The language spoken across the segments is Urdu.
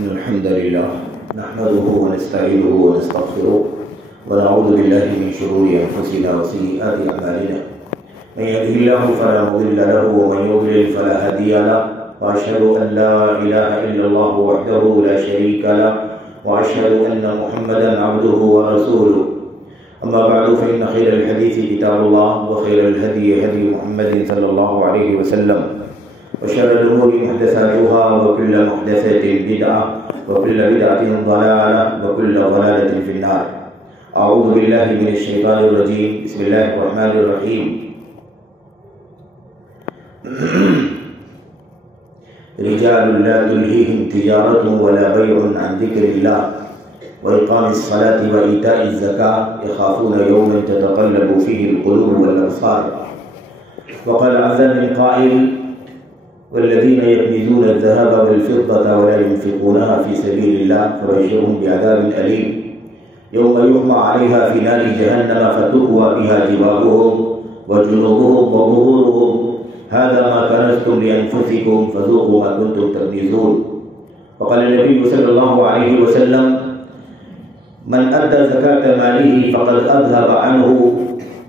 إن الحمد لله نحمده ونستعينه ونستغفره ونعوذ بالله من شرور أنفسنا وسيئات أعمالنا من يهده الله فلا مضل له ومن يضلل فلا هادي له وأشهد أن لا إله إلا الله وحده لا شريك له وأشهد أن محمدا عبده ورسوله أما بعد فإن خير الحديث كتاب الله وخير الهدي هدي محمد صلى الله عليه وسلم وشر الأمور محدثاتها وكل محدثة بدعة وكل بدعة ضلالة وكل ضلالة في النار. أعوذ بالله من الشيطان الرجيم. بسم الله الرحمن الرحيم. رجال لا تلهيهم تجارة ولا بيع عن ذكر الله وإقام الصلاة وإيتاء الزكاة يخافون يوما تتقلب فيه القلوب والأبصار. وقال عز من قائل: والذين يكنزون الذهب والفضة ولا ينفقونها في سبيل الله فبشرهم بعذاب أليم يوم يحمى عليها في نار جهنم فتكوى بها جباههم وجنوبهم وظهورهم هذا ما كنزتم لأنفسكم فذوقوا ما كنتم تكنزون. وقال النبي صلى الله عليه وسلم: من أدى زكاة ماله فقد أذهب عنه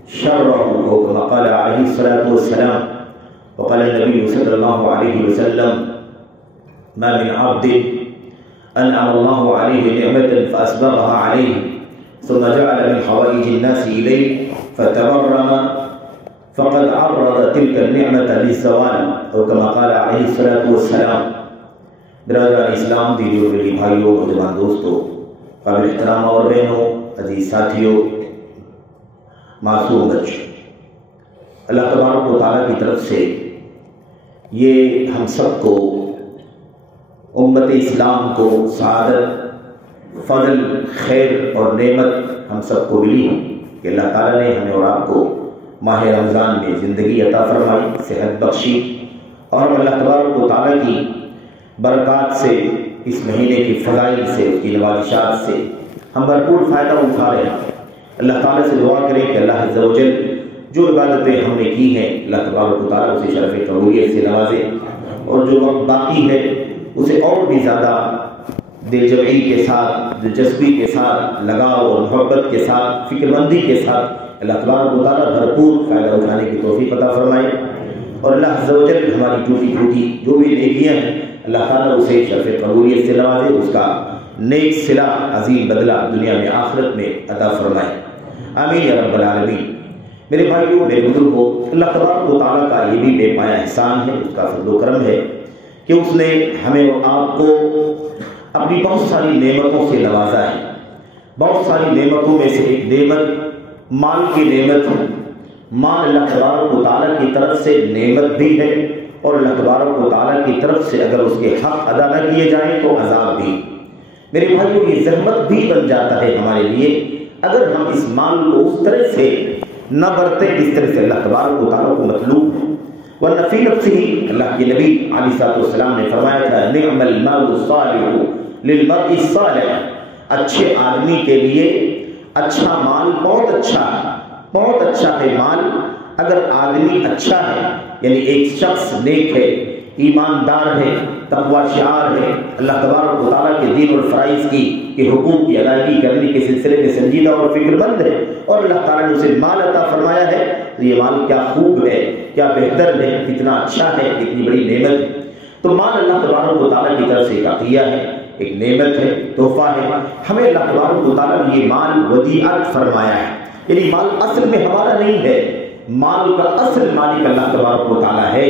شره، أو كما قال عليه الصلاة والسلام. وقال النبي صلى الله عليه وسلم: ما من عبد أنعم الله عليه نعمة فأسبغها عليه ثم جعل من حوائج الناس إليه فتبرم فقد عرض تلك النعمة للزوال، أو كما قال عليه الصلاة والسلام. برادران اسلام، دیدی اور میری بھائیوں، نوجوان دوستوں، قابل احترام اور بہنوں، عزیز ساتھیوں، معصوم بچوں، اللہ تبارک و تعالیٰ کی طرف سے یہ ہم سب کو، امت اسلام کو سعادت، فضل، خیر اور نعمت ہم سب کو ملی کہ اللہ تعالیٰ نے ہمیں اور آپ کو ماہ رمضان میں زندگی عطا فرمائی، صحت بخشی، اور اللہ تبارک و تعالیٰ کی برکات سے، اس مہینے کی فضائل سے، اس کی نوازشات سے ہم بھرپور فائدہ اٹھا رہے ہیں۔ اللہ تعالیٰ سے دعا کریں کہ اللہ عز و جل جو عبادتیں ہم نے کی ہیں، اللہ تبارک و تعالیٰ اسے شرف قبولیت سے نوازے، اور جو وقت باقی ہے اسے اور بھی زیادہ دل جمعی کے ساتھ، دلچسپی کے ساتھ، لگاؤ اور محبت کے ساتھ، فکر مندی کے ساتھ اللہ تبارک و تعالیٰ بھرپور فائدہ اٹھانے کی توفیق عطا فرمائے، اور اللہ عز و جل ہماری ٹوٹی پھوٹی جو بھی نیکیاں ہیں اللہ تعالیٰ اسے شرف قبولیت سے نوازے، اس کا نیک صلہ، عظیم بدلہ دنیا میں آخرت میں عطا فرمائے، آمین یا رب العالمین۔ میرے بھائیوں، میرے بزرگوں، اللہ تبارک و تعالیٰ کا یہ بھی بے پایا احسان ہے، اس کا فضل و کرم ہے کہ اس نے ہمیں اور آپ کو اپنی بہت ساری نعمتوں سے نوازا ہے۔ بہت ساری نعمتوں میں سے ایک نعمت مال کی نعمت ہے۔ مال اللہ تبارک و تعالیٰ کی طرف سے نعمت بھی ہے، اور اللہ تبارک و تعالیٰ کی طرف سے اگر اس کے حق ادا نہ کیے جائیں تو عذاب بھی۔ میرے بھائیوں، یہ زحمت بھی بن جاتا ہے ہمارے لیے اگر ہم اس مال کو اس طرح سے نہ برتے جس طرح سے اللہ تبارک و تعالیٰ کو مطلوب ہے۔ ورنہ فی نفسہ اللہ کے نبی علیہ الصلوۃ والسلام نے فرمایا تھا: نعم المال الصالح للمرء الصالح، اچھے آدمی کے لیے اچھا مال بہت اچھا ہے، بہت اچھا ہے مال اگر آدمی اچھا ہے، یعنی ایک شخص نیک ہے، ایماندار ہے، تقوی شعار ہے، اللہ تبارک و تعالیٰ کے دین اور فرائض کے حقوق کی ادائیگی کرنے کے سلسلے میں سنجیدہ اور فکر مند ہے، اور اللہ تعالیٰ نے اسے مال عطا فرمایا ہے، تو یہ مال کیا خوب ہے، کیا بہتر ہے، کتنا اچھا ہے، کتنی بڑی نعمت ہے۔ تو مال اللہ تبارک و تعالیٰ کی طرف سے ایک عطیہ ہے، ایک نعمت ہے، تحفہ ہے۔ ہمیں اللہ تبارک و تعالیٰ نے یہ مال ودیعت فرمایا ہے، یعنی مال اصل میں ہمارا نہیں ہے، مال کا اصل مالک اللہ تبارک و تعالیٰ ہے۔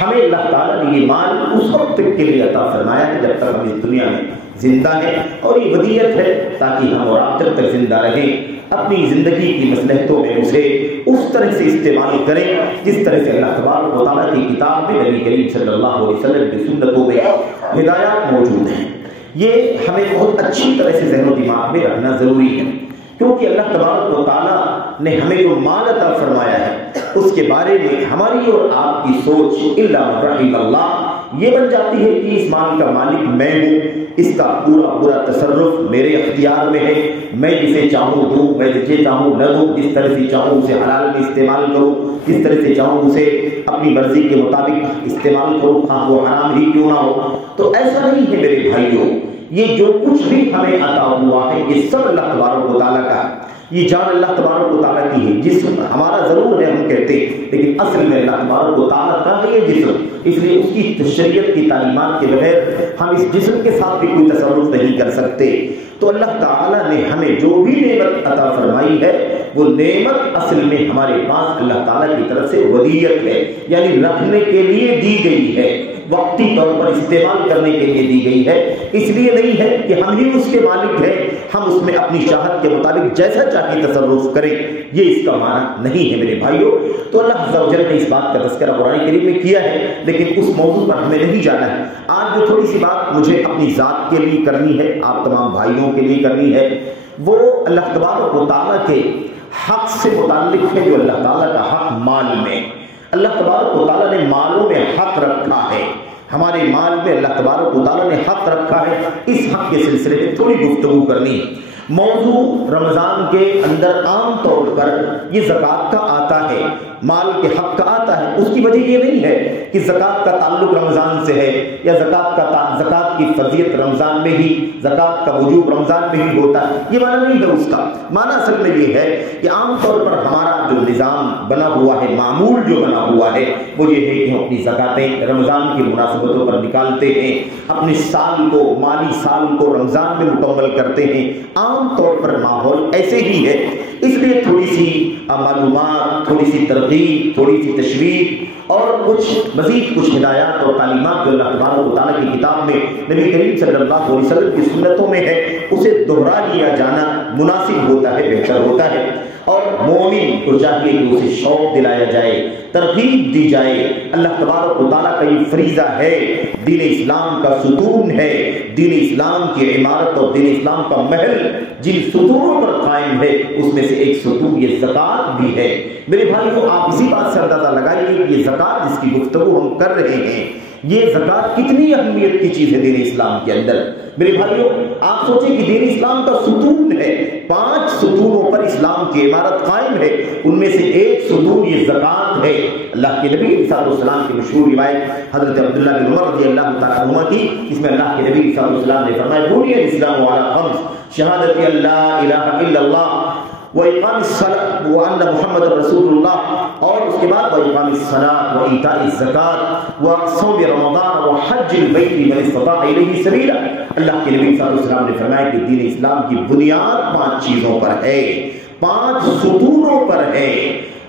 ہمیں اللہ تعالیٰ نے یہ مال اس وقت تک کے لیے عطا فرمایا ہے جب تک ہم اس دنیا میں زندہ ہیں، اور یہ ودیعت ہے تاکہ ہم اور آپ جب تک زندہ رہیں اپنی زندگی کی مصلحتوں میں اسے اس طرح سے استعمال کریں جس طرح سے اللہ تبارک و تعالیٰ کی کتاب میں، نبی کریم صلی اللہ علیہ وسلم کی سنتوں میں ہدایات موجود ہیں۔ یہ ہمیں بہت اچھی طرح سے ذہن و دماغ میں رکھنا ضروری ہے، کیونکہ اللہ تبارک و تعالیٰ نے ہمیں جو مال عطا فرمایا ہے اس کے بارے میں ہماری اور آپ کی سوچ الا من رحم اللہ یہ بن جاتی ہے کہ اس مال کا مالک میں ہوں، اس کا پورا تصرف میرے اختیار میں ہے، میں جسے چاہوں دوں، میں جسے چاہوں نہ دوں، جس طرح سے چاہوں اسے حلال میں استعمال کروں، جس طرح سے چاہوں اسے اپنی مرضی کے مطابق استعمال کروں، خواہ وہ حرام ہی کیوں نہ ہو۔ تو ایسا نہیں ہے میرے بھائیوں، یہ جو کچھ بھی ہمیں عطا ہوا ہے یہ سب اللہ تبارک و تعالیٰ کا ہے، یہ جان اللہ تبارک و تعالیٰ کی ہے، جسم ہمارا ضرور ہے ہم کہتے ہیں، لیکن اصل میں اللہ تبارک و تعالیٰ کا ہے یہ جسم، اس لیے اس کی شریعت کی تعلیمات کے بغیر ہم اس جسم کے ساتھ بھی کوئی تصرف نہیں کر سکتے۔ تو اللہ تعالیٰ نے ہمیں جو بھی نعمت عطا فرمائی ہے وہ نعمت اصل میں ہمارے پاس اللہ تعالیٰ کی طرف سے ودیعت ہے، یعنی رکھنے کے لیے دی گئی ہے، وقتی طور پر استعمال کرنے کے لیے دی گئی ہے، اس لیے نہیں ہے کہ ہم ہی اس کے مالک ہیں، ہم اس میں اپنی چاہت کے مطابق جیسا چاہے تصرف کریں، یہ اس کا معنی نہیں ہے میرے بھائیوں۔ تو اللہ عز و جل نے اس بات کا تذکرہ قرآن کریم میں کیا ہے، لیکن اس موضوع پر ہمیں نہیں جانا ہے۔ آج جو تھوڑی سی بات مجھے اپنی ذات کے لیے کرنی ہے، آپ تمام بھائیوں کے لیے کرنی ہے، وہ اللہ تبارک و تعالیٰ کے حق سے متعلق ہے، جو اللہ تعالیٰ کا حق مال میں، اللہ تبارک و تعالیٰ نے مالوں میں حق رکھا ہے، ہمارے مال میں اللہ تبارک و تعالیٰ نے حق رکھا ہے، اس حق کے سلسلے میں تھوڑی گفتگو کرنی ہے۔ موضوع رمضان کے اندر عام طور پر یہ زکوٰۃ کا آتا ہے، مال کے حق کا آتا ہے، اس کی وجہ یہ نہیں ہے کہ زکوٰۃ کا تعلق رمضان سے ہے یا زکوٰۃ کی فرضیت رمضان میں ہی، زکوٰۃ کا وجوب رمضان میں ہی ہوتا ہے، یہ معنی نہیں ہے اس کا۔ معنی اصل میں یہ ہے کہ عام طور پر ہمارا جو نظام بنا ہوا ہے، معمول جو بنا ہوا ہے وہ یہ ہے کہ ہم اپنی زکاتیں رمضان کی مناسبتوں پر نکالتے ہیں، اپنے سال کو، مالی سال کو رمضان میں مکمل کرتے ہیں، عام طور پر ماحول ایسے ہی ہے، اس لیے تھوڑی سی معلومات، تھوڑی سی ترغیب، تھوڑی سی تشویق اور مزید کچھ ہدایات اور تعلیمات جو اللہ تبارک و تعالیٰ کی کتاب میں، نبی کریم صلی اللہ علیہ وسلم کی سنتوں میں ہے، اسے دہرا لیا جانا مناسب ہوتا ہے، بہتر ہوتا ہے، اور مومن کو چاہیے کہ اسے شوق دلایا جائے، ترغیب دی جائے۔ اللہ تبارک و تعالیٰ کا یہ فریضہ ہے، دین اسلام کا ستون ہے، دین اسلام کی عمارت اور دین اسلام کا محل جن ستونوں پر قائم ہے اس میں سے ایک ستون یہ زکوٰۃ بھی ہے۔ میرے بھائیو، آپ اسی بات سے اندازہ لگائیے کہ یہ زکوٰۃ جس کی گفتگو ہم کر رہے ہیں، یہ زکوٰۃ کتنی اہمیت کی چیز ہے دین اسلام کے اندر۔ میرے بھائیو، آپ سوچیں کہ دین اسلام کا ستون ہے، 5 ستونوں پر اسلام کی عمارت قائم ہے، ان میں سے ایک ستون یہ زکوٰۃ ہے۔ اللہ کے نبی صلی اللہ علیہ وسلم کی مشہور روایت حضرت عبداللہ بن عمر رضی اللہ تعالیٰ عنہما کی، اس میں اللہ کے نبی صلی اللہ علیہ وسلم نے فرمایا بنی الاسلام علی 5 شہادت لا الہ الا اللہ وإقام الصلاة وأن محمد رسول اللہ، اور اس کے بعد وإقام الصلاة وإيتاء الزکاة وصوم رمضان وحج البیت من استطاع الیہ سبیلا۔ اللہ کے نبی صلی اللہ علیہ وسلم نے فرمایا کہ دین اسلام کی بنیاد 5 چیزوں پر ہے، 5 ستونوں پر ہے۔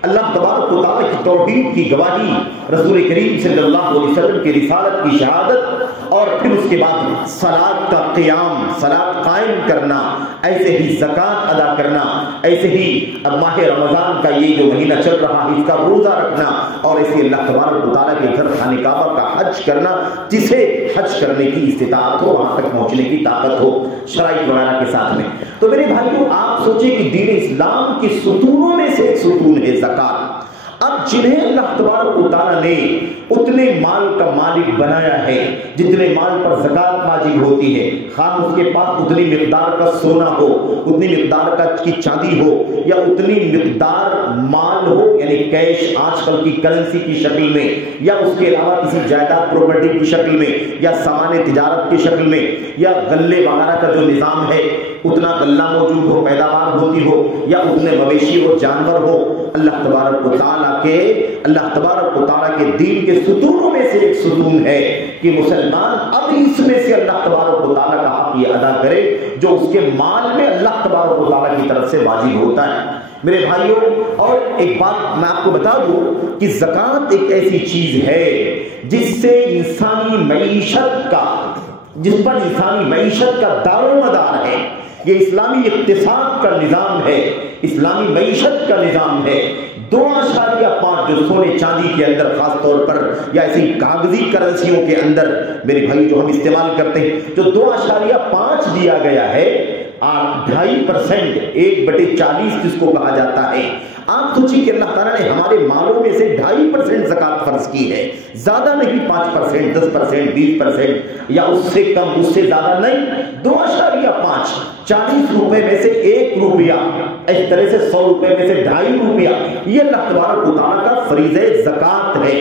اللہ تبارک و تعالیٰ کی توحید کی گواہی، رسول کریم صلی اللہ علیہ وسلم کی رسالت کی شہادت، اور پھر اس کے بعد صلاۃ کا قیام، صلاۃ قائم کرنا، ایسے ہی زکوٰۃ ادا کرنا، ایسے ہی اب ماہ رمضان کا یہ جو مہینہ چل رہا ہے اس کا روزہ رکھنا، اور ایسے اللہ تبارک و تعالیٰ کے گھر خانہ کعبہ کا حج کرنا، جسے حج کرنے کی استطاعت ہو، وہاں تک پہنچنے کی طاقت ہو شرائط وغیرہ کے ساتھ میں۔ تو میرے بھائیو، آپ سوچیں کہ دین اسلام کے ستونوں میں سے ایک ستون ہے زکوٰۃ۔ اب جنہیں اللہ تبارک و تعالیٰ نے اتنے مال کا مالک بنایا ہے جتنے مال پر زکوٰۃ واجب ہوتی ہے، خواہ اس کے پاس اتنی مقدار کا سونا ہو، اتنی مقدار کی چاندی ہو، یا اتنی مقدار مال ہو، یعنی کیش آج کل کی کرنسی کی شکل میں، یا اس کے علاوہ کسی جائیداد پراپرٹی کی شکل میں، یا سامان تجارت کی شکل میں، یا غلے وغیرہ کا جو نظام ہے اتنا غلہ موجود ہو، پیداوار ہوتی ہو، یا اتنے مویشی اور جانور ہو، اللہ تبارک و تعالیٰ کے دین کے ستونوں میں سے ایک ستون ہے کہ مسلمان اب اس میں سے اللہ تبارک و تعالیٰ کا حق یہ ادا کرے جو اس کے مال میں اللہ تبارک و تعالیٰ کی طرف سے واجب ہوتا ہے۔ میرے بھائیوں، اور ایک بات میں آپ کو بتا دوں کہ زکوٰۃ ایک ایسی چیز ہے جس سے انسانی معیشت کا، جس پر انسانی معیشت کا دار و مدار ہے، یہ اسلامی اقتصاد کا نظام ہے، اسلامی معیشت کا نظام ہے۔ 2.5 جو سونے چاندی کے اندر خاص طور پر، یا ایسی کاغذی کرنسیوں کے اندر میرے بھائی جو ہم استعمال کرتے ہیں، جو 2.5 دیا گیا ہے، 2.5%, 1/40 جس کو کہا جاتا ہے. آپ سوچیے کہ اللہ تعالیٰ نے ہمارے مالوں میں سے 2.5% زکوٰۃ فرض کی ہے. زیادہ نہیں 5%, 10%, 20% یا اس سے کم, اس سے زیادہ نہیں. 2.5, 40 روپے میں سے 1 روپیہ, اس طرح سے 100 روپے میں سے 2.5 روپیہ, یہ اللہ تبارک و تعالیٰ کا فریضہ زکوٰۃ ہے.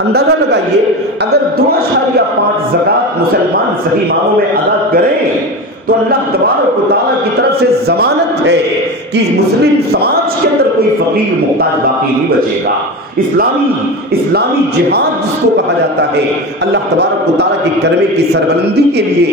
اندازہ لگائیے اگر 2.5 زکوٰۃ مسلمان صحیح معنوں میں ادا کریں تو اللہ تبارک و تعالیٰ کی طرف سے ضمانت ہے کہ مسلم سماج کے اندر کوئی فقیر محتاج باقی نہیں بچے گا. اسلامی جہاد جس کو کہا جاتا ہے, اللہ تبارک و تعالیٰ کے کلمے کی سربلندی کے لیے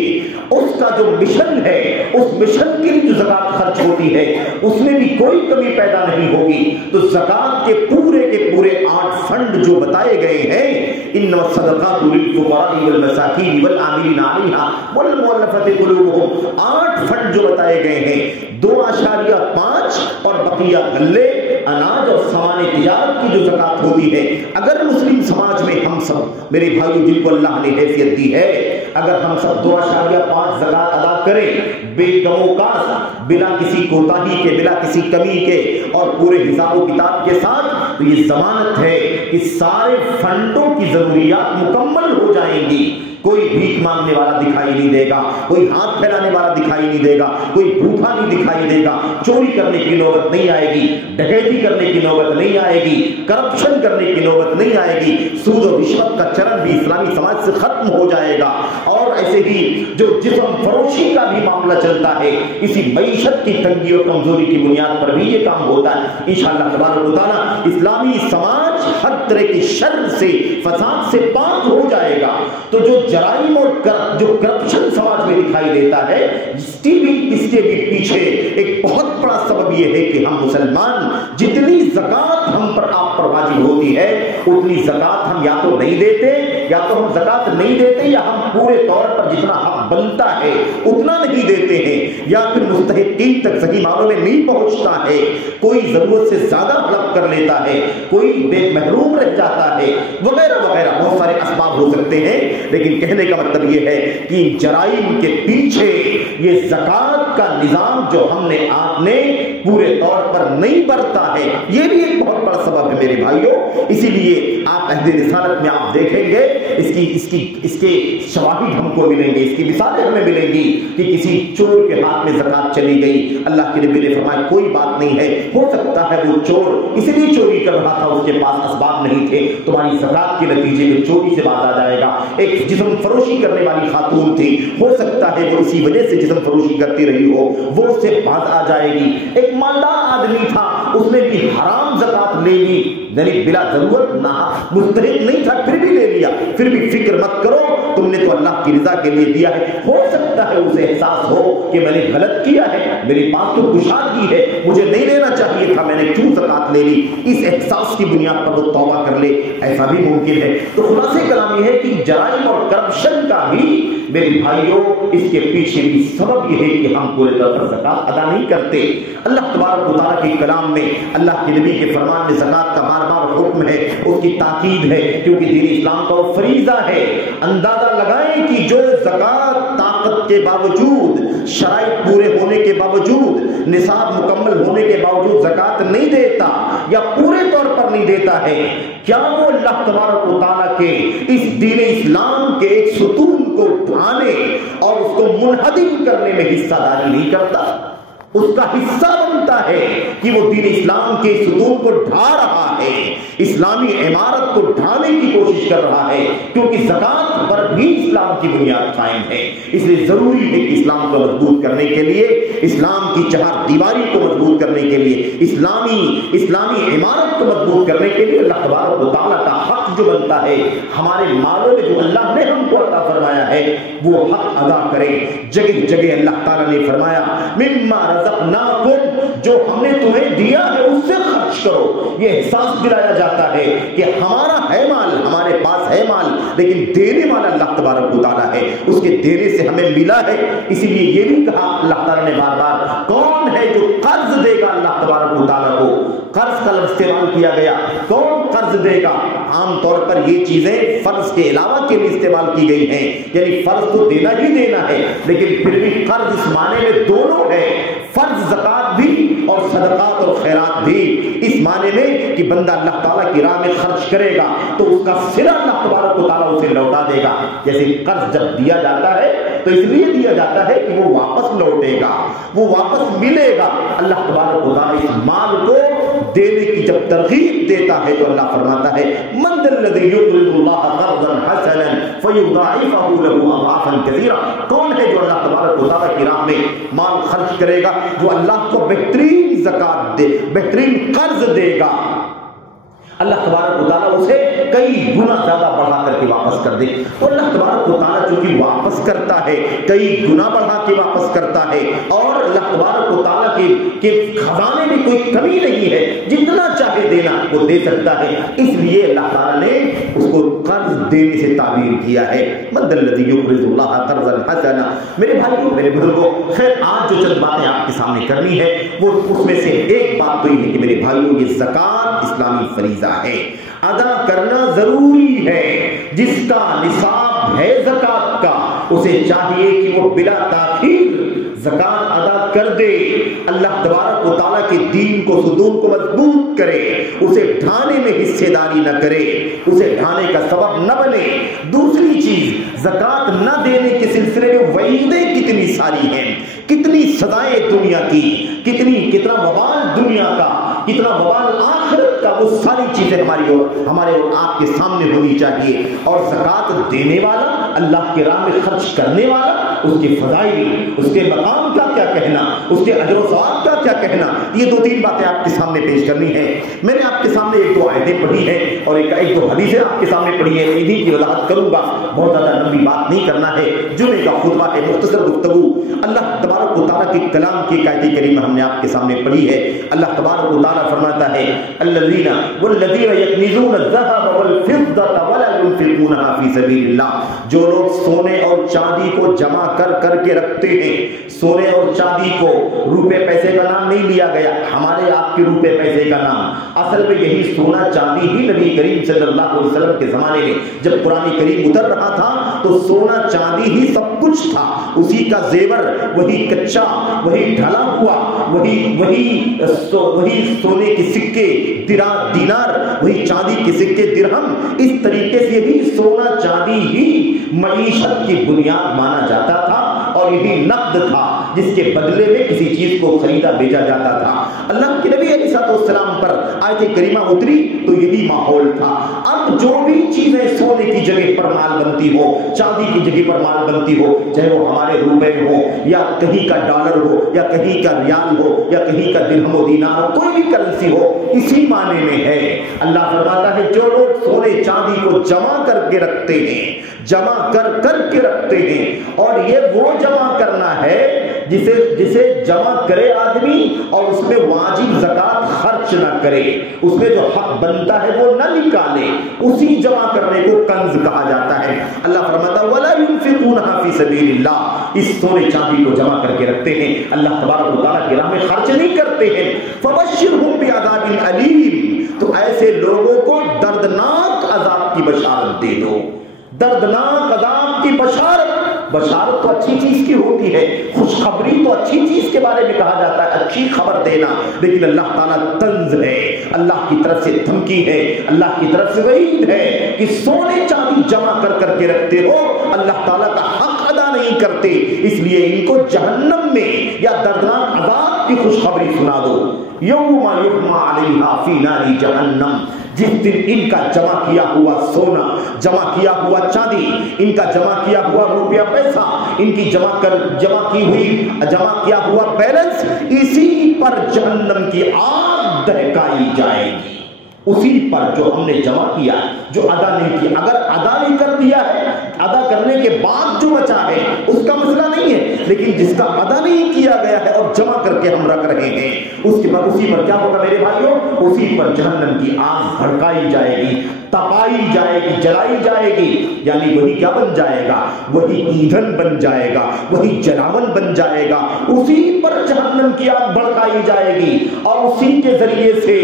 اس کا جو مشن ہے, اس مشن کے لیے جو زکوٰۃ خرچ ہوتی ہے اس میں بھی کوئی کمی پیدا نہیں ہوگی. تو زکوٰۃ کے پورے 8 فنڈ جو بتائے گئے ہیں, انما الصدقات للفقراء والمساکین والعاملین علیہا والمؤلفۃ قلوبہم, 8 فنڈ جو بتائے گئے ہیں, 2.5 اور بقیہ غلے, اناج اور سامان تجارت کی جو زکوٰۃ ہوتی ہے. اگر مسلم سماج میں ہم سب میرے بھائیوں جن کو اللہ نے حیثیت دی ہے, اگر ہم سب 2.5 زکوٰۃ ادا کریں بے کم و کاست, بلا کسی کوتاہی کے, بلا کسی کمی کے, اور پورے حساب و کتاب کے ساتھ, تو یہ ضمانت ہے کہ سارے فنڈوں کی ضروریات مکمل ہو جائیں گی. کوئی بھیک مانگنے والا دکھائی نہیں دے گا, کوئی ہاتھ پھیلانے والا دکھائی نہیں دے گا, کوئی بھوکا نہیں دکھائی دے گا, چوری کرنے کی نوبت نہیں آئے گی, ڈکیتی کرنے کی نوبت نہیں آئے گی, کرپشن کرنے کی نوبت نہیں آئے گی. سود و رشوت کا چرن بھی اسلامی سماج سے ختم ہو جائے گا. اور ایسے ہی جو جسم فروشی کا بھی معاملہ چلتا ہے, اسی معیشت کی تنگی اور کمزوری کی بنیاد پر بھی یہ کام ہوتا ہے. انشاءاللہ تبارک و تعالیٰ اسلامی سماج ہر طرح کی شر سے, فساد سے پاک ہو جائے گا. تو جو جرائم اور جو کرپشن سماج میں دکھائی دیتا ہے, اس کے بھی پیچھے ایک بہت بڑا سبب یہ ہے کہ ہم مسلمان جتنی زکوٰۃ ہم پر آپ پر واجب ہوتی ہے اتنی زکوٰۃ ہم یا تو نہیں دیتے, یا تو ہم زکوٰۃ نہیں دیتے, یا ہم پورے طور پر جتنا حق بنتا ہے اتنا نہیں دیتے ہیں, یا پھر مستحقین تک صحیح معنوں میں نہیں پہنچتا ہے. کوئی ضرورت سے زیادہ ہڑپ کر لیتا ہے, کوئی بے محروم رہ جاتا ہے, وغیرہ وغیرہ بہت سارے اسباب ہو سکتے ہیں. لیکن کہنے کا مطلب یہ ہے کہ جرائم کے پیچھے یہ زکوٰۃ کا نظام جو ہم نے آپ نے پورے طور پر نہیں برتا ہے, یہ بھی ایک بہت بڑا سبب ہے میرے بھائیوں. اسی لیے آپ عہد رسالت میں آپ دیکھیں گے اس کے شواہد ہم کو ملیں گے, اس کی مثالیں ہمیں ملیں گی کہ کسی چور کے ہاتھ میں زکوٰۃ چلی گئی. اللہ کے نبی نے فرمایا کوئی بات نہیں ہے, ہو سکتا ہے وہ چور اس لیے چوری کر رہا تھا, اس کے پاس اسباب نہیں تھے, تمہاری زکوٰۃ کے نتیجے میں چوری سے باز آ جائے گا. ایک جسم فروشی کرنے والی خاتون تھی, ہو سکتا ہے وہ اسی وجہ سے جسم فروشی کرتی رہی ہو, وہ اس سے باز آ جائے گی. ایک مالدار آدمی تھا, اس نے بھی حرام زکوٰۃ لے لی, یعنی بلا ضرورت نہ, مستحق نہیں تھا پھر بھی لے لیا. پھر بھی فکر مت کرو, تم نے تو اللہ کی رضا کے لیے دیا ہے. ہو سکتا ہے اسے احساس ہو کہ میں نے غلط کیا ہے, میرے پاس تو کشادگی ہے, مجھے نہیں لینا چاہیے تھا, میں نے کیوں زکوٰۃ لے لی. اس احساس کی بنیاد پر وہ توبہ کر لے, ایسا بھی ممکن ہے. تو خلاصے کلام یہ ہے کہ جرائم اور کرپشن کا بھی میرے بھائیوں اس کے پیچھے بھی سبب یہ ہے کہ ہم پورے طور پر زکوٰۃ ادا نہیں کرتے. اللہ تبارک و تعالیٰ کے کلام میں, اللہ کے نبی کے فرمان میں زکوٰۃ کا بار بار حکم ہے, اس کی تاکید ہے, کیونکہ دین اسلام کا وہ فریضہ ہے. اندازہ لگائیں کہ جو زکوٰۃ طاقت کے باوجود, شرائط پورے ہونے کے باوجود, نصاب مکمل ہونے کے باوجود زکوٰۃ نہیں دیتا یا پورے طور پر نہیں دیتا ہے, کیا وہ اللہ تبارک و تعالیٰ کے اس دین اسلام کے ایک ستون کو ڈھانے اور اس کو منہدم کرنے میں حصہ داری نہیں کرتا؟ اس کا حصہ بنتا ہے کہ وہ دین اسلام کے ستون کو ڈھا رہا ہے, اسلامی عمارت کو ڈھانے کی کوشش کر رہا ہے, کیونکہ زکوٰۃ پر بھی اسلام کی بنیاد قائم ہے. اس لیے ضروری ہے کہ اسلام کو مضبوط کرنے کے لیے, اسلام کی چہار دیواری کو مضبوط کرنے کے لیے, اسلامی عمارت کو مضبوط کرنے کے لیے اللہ تبارک و تعالیٰ کا حق جو بنتا ہے, ہمارے مالوں میں جو اللہ نے ہم کو عطا فرمایا ہے وہ حق ادا کریں. جگہ جگہ اللہ تعالیٰ نے فرمایا مما رزقناکم, جو ہم نے تمہیں دیا ہے اس سے خرچ کرو. یہ احساس دلایا جاتا ہے کہ ہمارا ہے مال, ہمارے پاس ہے مال, لیکن دینے والا اللہ تبارک و تعالیٰ ہے, اس کے دینے سے ہمیں ملا ہے. اسی لیے یہ بھی کہا اللہ تعالیٰ نے بار بار, کون ہے جو قرض دے گا اللہ تبارک و تعالیٰ کو, قرض کا لفظ استعمال کیا گیا. کون قرض دے گا؟ عام طور پر یہ چیزیں فرض کے علاوہ کے لیے استعمال کی گئی ہیں، یعنی فرض تو دینا ہی دینا ہے، لیکن پھر بھی قرض اس معنی میں دونوں ہے، فرض زکات بھی اور صدقات اور خیرات بھی. اس معنی میں کہ بندہ اللہ تعالیٰ کی راہ میں خرچ کرے گا تو اس کا صلہ اللہ تبارک و تعالیٰ اسے لوٹا دے گا. جیسے قرض جب دیا جاتا ہے تو اس لیے دیا جاتا ہے کہ وہ واپس لوٹے گا، وہ واپس ملے گا. اللہ تبارک و تعالیٰ اس مال کو دینے کی جب ترغیب دیتا ہے تو اللہ فرماتا ہے من ذا الذی یقرض اللہ قرضا حسنا فیضاعفہ له اضعافا کثیرہ. کون ہے جو اللہ تبارک و تعالیٰ کی راہ میں مال خرچ کرے گا، جو اللہ کو بہترین زکات دے، بہترین قرض دے گا، اللہ تبارک و تعالیٰ اسے کئی گنا زیادہ بڑھا کر کے واپس کر دے. اور اللہ تبارک و تعالیٰ چونکہ واپس کرتا ہے، کئی گنا بڑھا کے واپس کرتا ہے، اور اللہ تبارک و تعالیٰ کے خزانے میں کوئی کمی نہیں ہے، جتنا چاہے دینا وہ دے سکتا ہے. اس لیے اللہ تعالیٰ نے اس کو قرض دینے سے تعبیر کیا ہے. من ذا الذی یقرض اللہ قرضا حسنا. میرے بھائیوں، میرے بزرگوں، خیر آج جو چند باتیں آپ کے سامنے کرنی ہے وہ اس میں سے ایک بات تو یہ ہے کہ میرے بھائیوں یہ زکات اسلامی فریضہ ہے، ادا کرنا ضروری ہے. جس کا نصاب ہے زکات کا اسے چاہیے کہ وہ بلا تاخیر زکات ادا کر دے. اللہ تبارک و تعالیٰ کے دین کو، ستون کو مضبوط کرے، اسے ڈھانے میں حصے داری نہ کرے، اسے ڈھانے کا سبب نہ بنے. دوسری چیز، زکات نہ دینے کے سلسلے میں وعیدیں کتنی ساری ہیں، کتنی سزائیں دنیا کی، کتنا وبال دنیا کا، کتنا وبال آخرت کا، وہ ساری چیزیں ہمارے اور آپ کے سامنے ہونی چاہیے. اور زکات دینے والا، اللہ کے راہ میں خرچ کرنے والا، اس کے فضائل، اس کے مقام کا کیا کہنا، اس کے اجر و ثواب کا کیا کہنا، یہ 2-3 باتیں آپ کے سامنے پیش کرنی ہے. میں نے آپ کے سامنے 1-2 آیتیں پڑھی ہیں اور ایک دو حدیثیں آپ کے سامنے پڑھی ہیں، انہی کی وضاحت کروں گا. بہت زیادہ لمبی بات نہیں کرنا ہے، جمعے کا خطبہ ہے، مختصر گفتگو. اللہ تبارک و تعالیٰ کے کلام کی آیت کریمہ ہم نے آپ کے سامنے پڑھی ہے. اللہ تبارک و تعالیٰ فرماتا ہے الذین یکنزون الذهب والفضة ولا ينفقونها فی سبیل اللہ. جو لوگ سونے اور چاندی کو جمع کر کے رکھتے ہیں، سونے اور چاندی کو روپے پیسے کا نام نہیں لیا گیا، ہمارے آپ کے روپے پیسے کا نام، اصل میں یہی سونا چاندی ہی نبی کریم صلی اللہ علیہ وسلم کے زمانے میں جب قرآن کریم اتر رہا تھا تو سونا چاندی ہی سب کچھ تھا، اسی کا زیور، وہی کچا، وہی ڈھلا ہوا، وہی سونے کے سکے دینار، وہی چاندی کے سکے درہم. اس طریقے سے یہی سونا چاندی ہی معیشت کی بنیاد مانا جاتا تھا اور یہی نقد تھا جس کے بدلے میں کسی چیز کو خریدا بیچا جاتا تھا. اللہ کے نبی علیہ السلام پر آیت کریمہ اتری تو یہی ماحول تھا. اب جو بھی چیزیں سونے کی جگہ پر مال بنتی ہو، چاندی کی جگہ پر مال بنتی ہو، چاہے وہ ہمارے روپے ہو یا کہیں کا ڈالر ہو یا کہیں کا ریال ہو یا کہیں کا درہم و دینار ہو، کوئی بھی کرنسی ہو، اسی معنی میں ہے. اللہ فرماتا ہے جو لوگ سونے چاندی کو جمع کر کے رکھتے ہیں، جمع کر کے رکھتے ہیں، اور یہ وہ جمع کرنا ہے جسے جمع کرے آدمی اور اس میں واجب زکات خرچ نہ کرے، اس میں جو حق بنتا ہے وہ نہ نکالے، اسی جمع کرنے کو کنز کہا جاتا ہے. اللہ فرماتا ولا ينفقونها فی سبیل اللہ. اس سونے چاندی کو جمع کر کے رکھتے ہیں، اللہ تبارک و تعالیٰ کی راہ میں خرچ نہیں کرتے ہیں. فبشرهم بعذاب علیم. تو ایسے لوگوں کو دردناک عذاب کی بشارت دے دو. دردناک عذاب کی بشارت تو اچھی چیز کی ہوتی ہے، خوشخبری تو اچھی چیز کے بارے میں کہا جاتا ہے، اچھی خبر دینا. لیکن اللہ تعالیٰ طنز ہے، اللہ کی طرف سے دھمکی ہے، اللہ کی طرف سے وعید ہے کہ سونے چاندی جمع کر کے رکھتے ہو، اللہ تعالیٰ کا حق ادا نہیں کرتے، اس لیے ان کو جہنم میں یا دردناک عذاب کی خوشخبری سنا دو. یوم یحمى علیہا فی نار جہنم. جس دن ان کا جمع کیا ہوا سونا، جمع کیا ہوا چاندی، ان کا جمع کیا ہوا روپیہ پیسہ، ان کی جمع کیا ہوا بیلنس، اسی پر جہنم کی آگ دہکائی جائے گی. اسی پر جو ہم نے جمع کیا، جو ادا نہیں کیا، اگر ادا نہیں کر دیا ہے ادا کرنے کے بعد جو بچا ہے اس کا مسئلہ نہیں ہے، لیکن جس کا ادا نہیں کیا گیا ہے اور جمع کر کے ہم رکھ رہے ہیں، اس کے بعد اسی پر کیا ہوگا میرے بھائیوں؟ اسی پر جہنم کی آگ بھڑکائی جائے گی، تپائی جائے گی، جلائی جائے گی، یعنی وہی کیا بن جائے گا؟ وہی ایندھن بن جائے گا، وہی جلاون بن جائے گا، اسی پر جہنم کی آگ بھڑکائی جائے گی، اور اسی کے ذریعے سے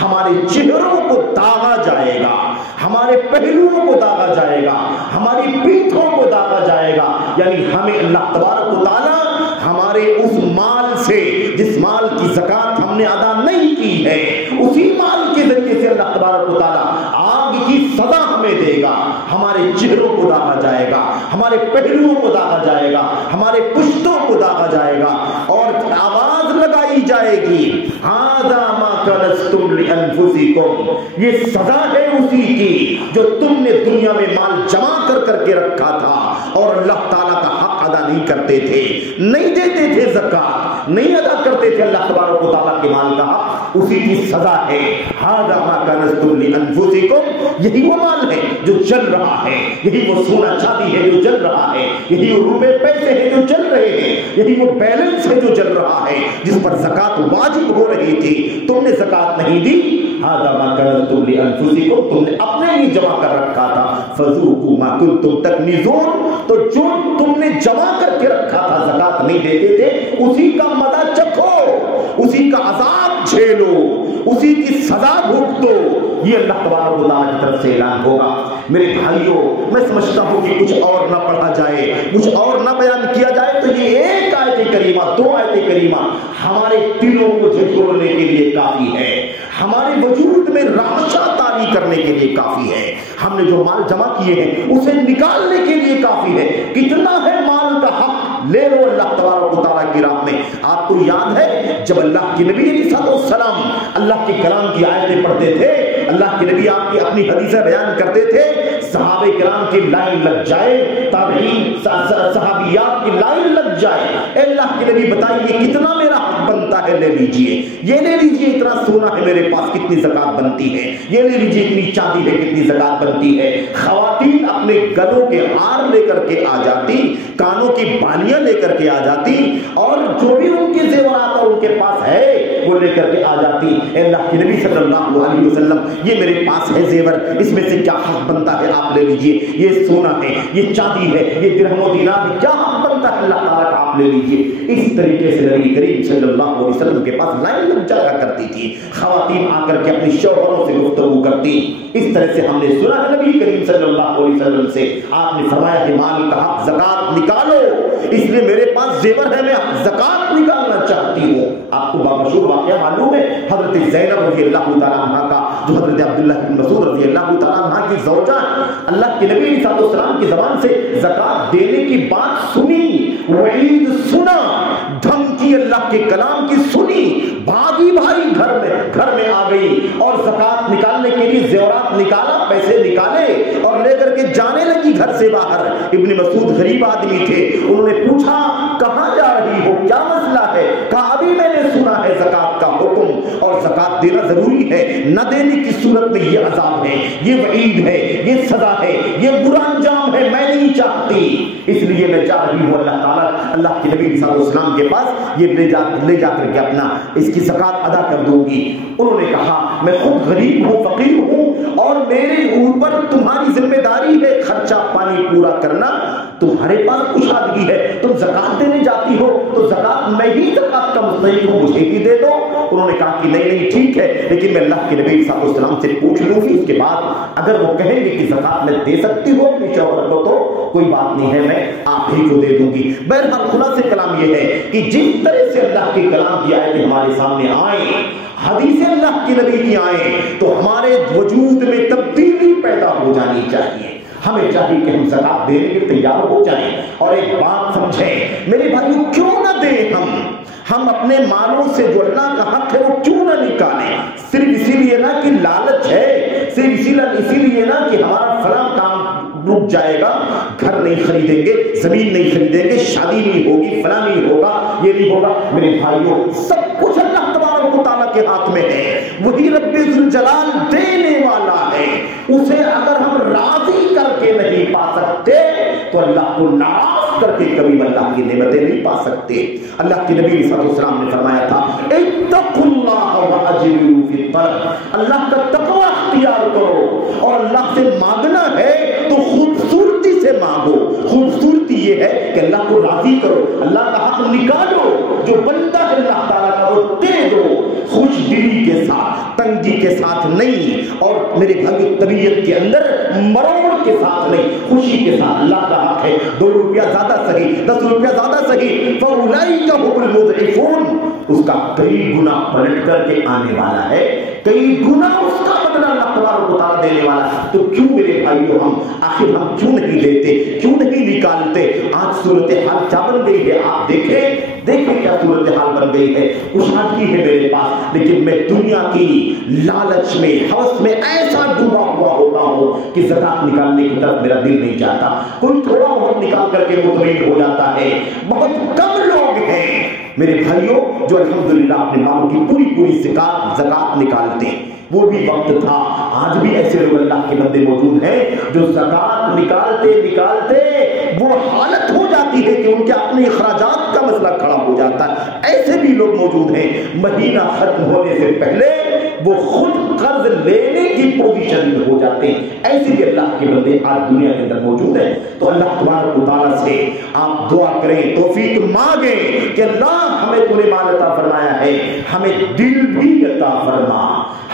ہمارے چہروں کو داغا جائے گا، ہمارے پہلوؤں کو داغا جائے گا، ہماری پیٹھوں کو داغا جائے گا، یعنی ہمیں اللہ تبارک و تعالی ہمارے اس مال سے جس مال کی زکات ہم نے ادا نہیں کی ہے، اسی مال کے ذریعے سے اللہ تبارک و تعالی آگ کی سزا ہمیں دے گا، ہمارے چہروں کو داغا جائے گا، ہمارے پہلوؤں کو داغا جائے گا، ہمارے پشتوں کو داغا جائے گا، اور آواز لگائی جائے گی، ھذا ما کنزتم لانفسکم، یہ سزا ہے اسی کی جو تم نے دنیا میں مال جمع کر کر کے رکھا تھا اور اللہ تعالیٰ کا حق ادا نہیں کرتے تھے، نہیں دیتے تھے زکات، نہیں ادا کرتے تھے اللہ تبارک و تعالیٰ کے مال کا حق، اسی کی سزا ہے۔ ھذا ما کنزتم لانفسکم، یہی وہ مال ہے جو جل رہا ہے، یہی وہ سونا چاندی ہے جو جل رہا ہے، یہی وہ روپے پیسے ہیں جو جل رہے ہیں، یہی وہ بیلنس ہے جو جل رہا ہے جس پر زکات واجب ہو رہی تھی، تم نے زکات نہیں دی، ھذا ما کنزتم لانفسکم، تم نے اپنے لیے جمع کر رکھا تھا، فذوقوا ما کنتم تکنزون، تو جو تم نے جمع کر کے رکھا تھا زکات نہیں دیتے تھے، اسی کا مزہ چکھو، اسی کا عذاب جھیلو، اسی کی سزا بھگتو، یہ اللہ تبارک و تعالیٰ کی طرف سے اعلان ہوگا۔ میرے بھائیوں، میں سمجھتا ہوں کہ کچھ اور نہ پڑھا جائے، کچھ اور نہ بیان کیا جائے تو یہ ایک آیت کریمہ، دو آیت کریمہ ہمارے دلوں کو جھنجھوڑنے کے لیے کافی ہے، ہمارے وجود میں رعشہ طاری کرنے کے لیے کافی ہے، ہم نے جو مال جمع کیے ہیں اسے نکالنے کے لیے کافی ہے۔ کتنا ہے مال کا حق؟ لے لو اللہ تبارک و تعالیٰ کی راہ میں۔ آپ کو یاد ہے جب اللہ کے نبی علیہ السلام اللہ کے کلام کی آیتیں پڑھتے تھے، اللہ کے نبی آپ کی اپنی حدیثیں بیان کرتے تھے، صحابہ کرام کی لائن لگ جائے، تابعین صحابیات کی لائن لگ جائے، اے اللہ کے نبی بتائیے کتنا میرا حق بنتا ہے، لے لیجئے، یہ لے لیجئے، اتنا سونا ہے میرے پاس، کتنی زکات بنتی ہے، یہ لے لیجئے، اتنی چاندی ہے، کتنی زکات بنتی ہے۔ خواتین اپنے گلوں کے ہار لے کر کے آ جاتی، کانوں کی بالیاں لے کر کے آ جاتی، اور جو بھی ان کے زیورات اور ان کے پاس ہے وہ لے کر کے آ جاتی، اے اللہ کے نبی صلی اللہ علیہ وسلم یہ میرے پاس ہے زیور، اس میں سے کیا حق بنتا ہے آپ لے لیجئے، یہ سونا ہے، یہ چاندی ہے، یہ درہم و دینار ہے، کیا حق بنتا ہے اللہ تعالیٰ کا، آپ لے لیجئے۔ اس طریقے سے نبی کریم صلی اللہ علیہ وسلم کے پاس لائن لگ جایا کرتی تھی، خواتین آ کر کے اپنی شوہروں سے گفتگو کرتی۔ اس طرح سے ہم نے سنا ہے نبی کریم صلی اللہ علیہ وسلم سے، آپ نے فرمایا کہ مال کا حق زکات نکالو، اس لیے میرے پاس زیور ہے، میں زکات نکالنا چاہتی ہوں۔ آپ کو بامشہور واقعہ معلوم ہے حضرت زینب رضی اللہ تعالیٰ عنہ کا، جو حضرت عبداللہ بن مسعود رضی اللہ تعالیٰ عنہ کی زوجہ، اللہ کے نبی علیہ السلام کی زبان سے زکات دینے کی بات سنی، وعید سنا، دھمکی اللہ کے کلام کی سنی، بھاگی بھائی گھر میں آ گئی اور زکات نکالنے کے لیے زیورات نکالا، پیسے نکالے اور لے کر کے جانے لگی گھر سے باہر۔ ابن مسعود غریب آدمی تھے، انہوں نے پوچھا کہاں جا رہی ہو، کیا مسئلہ ہے؟ کہا ابھی میں نے سنا ہے زکات کا حکم اور زکات دینا ضروری ہے، نہ دینے کی صورت میں یہ عذاب ہے، یہ وعید ہے، یہ سزا ہے، یہ برا انجام ہے، میں نہیں چاہتی، اس لیے میں جا رہی ہوں اللہ تعالیٰ اللہ کے نبی صلی اللہ علیہ وسلم کے پاس، یہ لے جا کر کے اپنا اس کی زکات ادا کر دوں گی۔ انہوں نے کہا میں خود غریب ہوں، فقیر ہوں، اور میرے اوپر تمہاری ذمہ داری ہے خرچہ پانی پورا کرنا، تمہارے پاس کشادگی ہے، تم زکات دینے جاتی ہو تو زکات میں ہی زکات کا مستحق ہوں، مجھے ہی دے دو۔ انہوں نے کہا کہ نہیں ٹھیک ہے، لیکن میں اللہ کے نبی صلی اللہ علیہ وسلم سے پوچھ لوں گی، اس کے بعد اگر وہ کہیں گے کہ زکات میں دے سکتی ہو اپنی شوہر کو تو کوئی بات نہیں ہے، میں آپ ہی کو دے دوں گی۔ بہرحال خلاصہ کلام یہ ہے کہ جس طرح سے اللہ کے کلام کی آیتیں ہمارے سامنے آئیں، حدیث اللہ کے نبی کی آئیں، تو ہمارے وجود میں تبدیلی پیدا ہو جانی چاہیے۔ ہمیں چاہیے کہ ہم زکات دینے کے تیار ہو جائیں، اور ایک بات سمجھیں میرے بھائیو، کیوں نہ دیں ہم اپنے مالوں سے جو اللہ کا حق ہے وہ کیوں نہ نکالیں؟ صرف اسی لیے نہ کہ لالچ ہے، صرف اسی لیے نہ کہ ہمارا فلاں کام رک جائے گا، گھر نہیں خریدیں گے، زمین نہیں خریدیں گے، شادی نہیں ہوگی، فلاں نہیں ہوگا، یہ نہیں ہوگا۔ میرے بھائیو، سب کچھ اللہ تبارک و تعالیٰ کے ہاتھ میں ہے، وہی رب ذوالجلال دینے والا ہے، اسے اگر ہم راضی کر کے نہیں پا سکتے تو اللہ کو ناراض کر کے کبھی اللہ کی نعمتیں نہیں پا سکتے۔ اللہ کے نبی صلی اللہ علیہ وسلم نے فرمایا تھا اتقوا اللہ واجملوا فی الطلب، اللہ کا تقوی اختیار کرو اور اللہ سے مانگنا ہے تو خوبصورتی سے مانگو۔ خوبصورتی یہ ہے کہ اللہ کو راضی کرو، اللہ کا حق نکالو، جو بنتا ہے اللہ تعالیٰ کا وہ دے دو، خوش دلی کے ساتھ، تنگی کے ساتھ نہیں، اور میرے بھائی طبیعت کے اندر مروڑ کے ساتھ نہیں، خوشی کے ساتھ۔ اللہ کا حق ہے 2 روپیہ زیادہ صحیح، 10 روپیہ زیادہ صحیح، فَأُولَئِكَ هُمُ الْمُضْعِفُونَ، اس کا کئی گنا پلٹ کر کے آنے والا ہے، کئی گنا اس کا بدلہ اللہ تبارک و تعالیٰ دینے والا ہے۔ تو کیوں میرے بھائیو آخر ہم کیوں نہیں دیتے، کیوں نہیں نکالتے؟ آج صورتحال کیا بن گئی ہے، آپ دیکھیں کیا صورتحال بن گئی ہے۔ کشادگی ہے میرے پاس، لیکن میں دنیا کی لالچ میں، ہوس میں ایسا ڈوبا ہوا ہوتا ہوں کہ زکات نکالنے کی طرف میرا دل نہیں چاہتا۔ کوئی تھوڑا بہت نکال کر کے مطمئن ہو جاتا ہے، بہت کم لوگ ہیں میرے بھائیوں جو الحمدللہ اپنے مالوں کی پوری زکات نکالتے ہیں۔ وہ بھی وقت تھا، آج بھی ایسے لوگ اللہ کے بندے موجود ہیں جو زکات نکالتے وہ حالت ہو جاتی ہے کہ ان کے اپنے اخراجات کا مسئلہ کھڑا ہو جاتا ہے۔ ایسے بھی لوگ موجود ہیں مہینہ ختم ہونے سے پہلے وہ خود قرض لینے کی پوزیشن میں ہو جاتے ہیں۔ ایسے بھی اللہ کے بندے آج دنیا کے اندر موجود ہیں۔ تو اللہ تبارک و تعالیٰ سے آپ دعا کریں، توفیق مانگیں کہ اللہ ہمیں تو نے مال عطا فرمایا ہے، ہمیں دل بھی عطا فرما،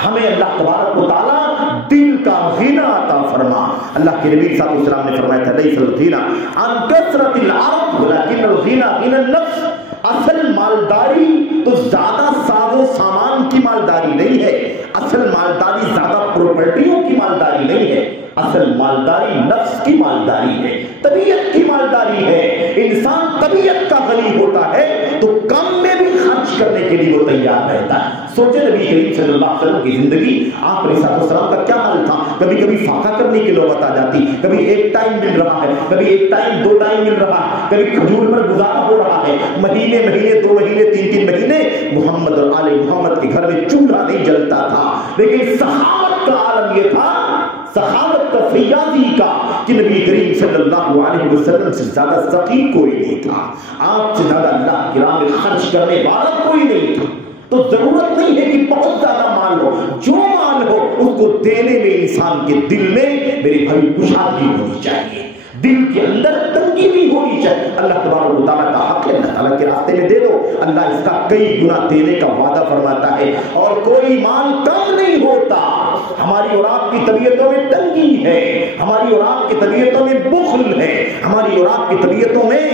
ہمیں اللہ تبارک و تعالیٰ دل کا غنی عطا فرما۔ اللہ کے نبی صلی اللہ علیہ وسلم نے فرمایا تھا لیس الغنی عن کثرت العرب ولکن الغنی غنی النفس، اصل مالداری تو زیادہ ساز و سامان کی مالداری نہیں ہے، اصل مالداری زیادہ پراپرٹیوں کی مالداری نہیں ہے، اصل مالداری نفس کی مالداری ہے، طبیعت کی مالداری ہے۔ انسان طبیعت کا غنی ہوتا ہے تو کم میں بھی خرچ کرنے کے لیے وہ تیار رہتا ہے۔ سوچے نبی کریم صلی اللہ علیہ وسلم کی زندگی، آپ علیہ السلام کا کیا حال تھا؟ کبھی کبھی فاقہ کرنے کی نوبت آ جاتی، کبھی ایک ٹائم مل رہا ہے، کبھی ایک ٹائم 2 ٹائم مل رہا ہے، کبھی کھجور پر گزارا ہو رہا ہے، مہینے 2 مہینے 3 مہینے محمد اور آل محمد کے گھر میں چولہا نہیں جلتا تھا۔ لیکن سخاوت کا عالم یہ تھا، سخاوت کا فیاضی کا، کہ نبی کریم صلی اللہ علیہ وسلم سے زیادہ سخی کوئی نہیں تھا، آپ سے زیادہ اللہ کی راہ میں خرچ کرنے والا کوئی نہیں تھا۔ تو ضرورت نہیں ہے کہ بہت زیادہ مال ہو، جو مال ہو اس کو دینے میں انسان کے دل میں میرے بھائی کشادگی ہونی چاہیے، دل کے اندر تنگی بھی ہونی چاہیے۔ اللہ تبارک و تعالیٰ کا حق ہے، اللہ تعالیٰ کے راستے میں دے دو، اللہ اس کا کئی گنا دینے کا وعدہ فرماتا ہے، اور کوئی مال کم نہیں ہوتا۔ ہماری اور آپ کی طبیعتوں میں تنگی ہے، ہماری اور آپ کی طبیعتوں میں بخل ہے، ہماری اور آپ کی طبیعتوں میں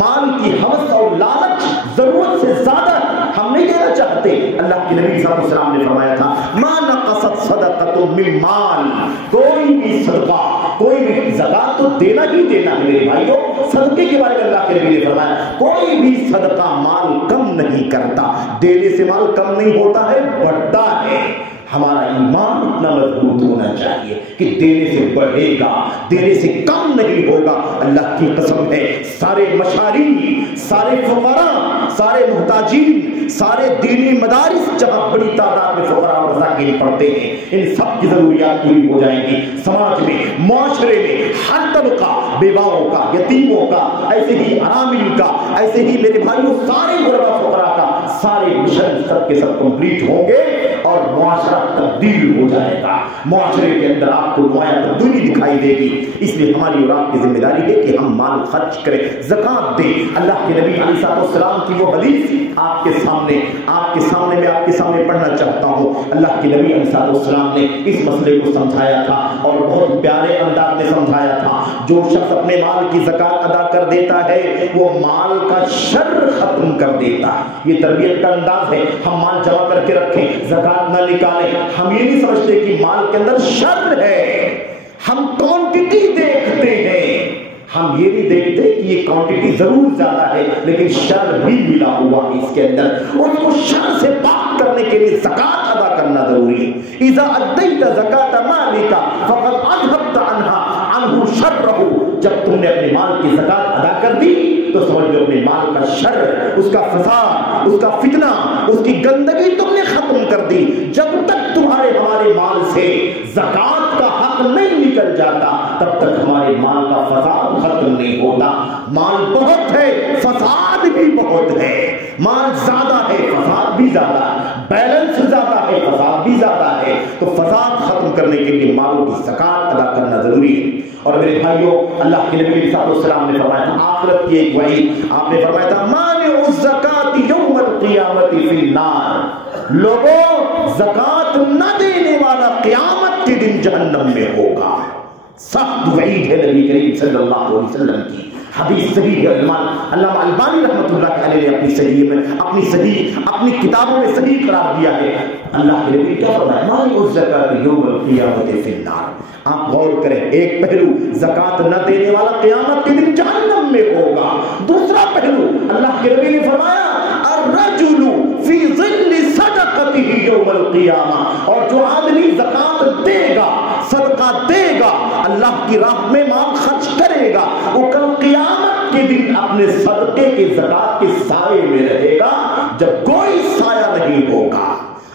مال کی ہوس اور لالچ ضرورت سے زیادہ ہم نہیں دینا چاہتے۔ اللہ کے نبی صلی اللہ علیہ وسلم نے فرمایا تھا ما نقصت صدقۃ من مال، کوئی بھی صدقہ، کوئی بھی زکات تو دینا ہی دینا ہے میرے بھائیوں۔ صدقے کے بارے میں اللہ کے نبی نے فرمایا کوئی بھی صدقہ مال کم نہیں کرتا، دینے سے مال کم نہیں ہوتا ہے، بڑھتا ہے۔ ہمارا ایمان اتنا مضبوط ہونا چاہیے کہ دینے سے بڑھے گا، دینے سے کم نہیں ہوگا۔ اللہ کی قسم ہے سارے مشاری، سارے فقراء، سارے محتاجین، سارے دینی مدارس جہاں بڑی تعداد میں فقراء اور مساکین پڑھتے ہیں، ان سب کی ضروریات پوری ہو جائیں گی۔ سماج میں، معاشرے میں ہر طبقہ، بیواؤں کا، یتیموں کا، ایسے ہی ارامل کا، ایسے ہی میرے بھائیوں سارے غربا فقراء کا، سارے مشن سب کے سب کمپلیٹ ہوں گے اور معاشرہ تبدیل ہو جائے گا۔ معاشرے کے اندر آپ کو نمایاں تبدیلی دکھائی دے گی۔ اس لیے ہماری اور آپ کی ذمہ داری ہے کہ ہم مال خرچ کریں، زکات دیں۔ اللہ کے نبی علیہ السلام کی وہ حدیث آپ کے سامنے میں آپ کے سامنے پڑھنا چاہتا ہوں۔ اللہ کے نبی علیہ السلام نے اس مسئلے کو سمجھایا تھا اور بہت پیارے انداز میں سمجھایا تھا۔ جو شخص اپنے مال کی زکات ادا کر دیتا ہے وہ مال کا شر ختم کر دیتا ہے۔ یہ تربیت کا انداز ہے۔ ہم مال جمع کر کے رکھیں، زکات نہ نکالیں، ہم یہ نہیں سمجھتے کہ مال کے اندر شر ہے، ہم کوانٹٹی دیکھتے ہیں، ہم یہ نہیں دیکھتے کہ یہ کوانٹٹی ضرور زیادہ ہے لیکن شر بھی ملا ہوا ہے اس کے اندر، اس کو شر سے پاک کرنے کے لیے زکات ادا کرنا ضروری ہے۔ اذا ادیت زکات مالک فقد اذهبت عنه شرہ، جب تم نے اپنے مال کی زکات ادا کر دی تو سمجھ لو اپنے مال کا شر، اس کا فساد، اس کا فتنہ، اس کی گندگی تم نے ختم کر دی۔ جب تک تمہارے ہمارے مال سے زکات کا حق نہیں نکل جاتا تب تک ہمارے ہمارے مال کا فساد ختم نہیں ہوتا. مال بہت ہے، فساد بھی بہت ہے. مال زیادہ ہے، فساد بھی زیادہ ہے. بیلنس زیادہ ہے، فساد بھی زیادہ ہے. تو فساد ختم کرنے کے لیے مالوں کی زکات ادا کرنا ضروری ہے. اور میرے بھائیوں، اللہ کے نبی صلی اللہ علیہ وسلم نے فرمایا تھا آخرت کی ایک وعید. آپ نے فرمایا تھا مانع الزکات یوم القیامت فی النار. لوگوں، زکات نہ دینے والا قیامت کے دن جہنم میں ہوگا. سخت وعید ہے نبی کریم صلی اللہ علیہ وسلم کی. حدیث صحیح ہے. علامہ البانی رحمۃ اللہ علیہ نے اپنی صحیح میں اپنی کتابوں میں صحیح قرار دیا ہے. اللہ کے نبی کیا فرمایا؟ مانع الزکات یوم القیامت فی النار. آپ غور کریں، ایک پہلو زکات نہ دینے والا قیامت کے دن جہنم میں ہوگا. دوسرا پہلو اللہ کے نبی نے فرمایا الرجل فی ظل صدقتہ یوم القیامہ. اور جو آدمی زکات دے گا، صدقہ دے گا، اللہ کی راہ میں مال خرچ کرے گا، وہ کل قیامت کے دن اپنے صدقے کے زکات کے سائے میں رہے گا جب کوئی سایہ نہیں ہوگا.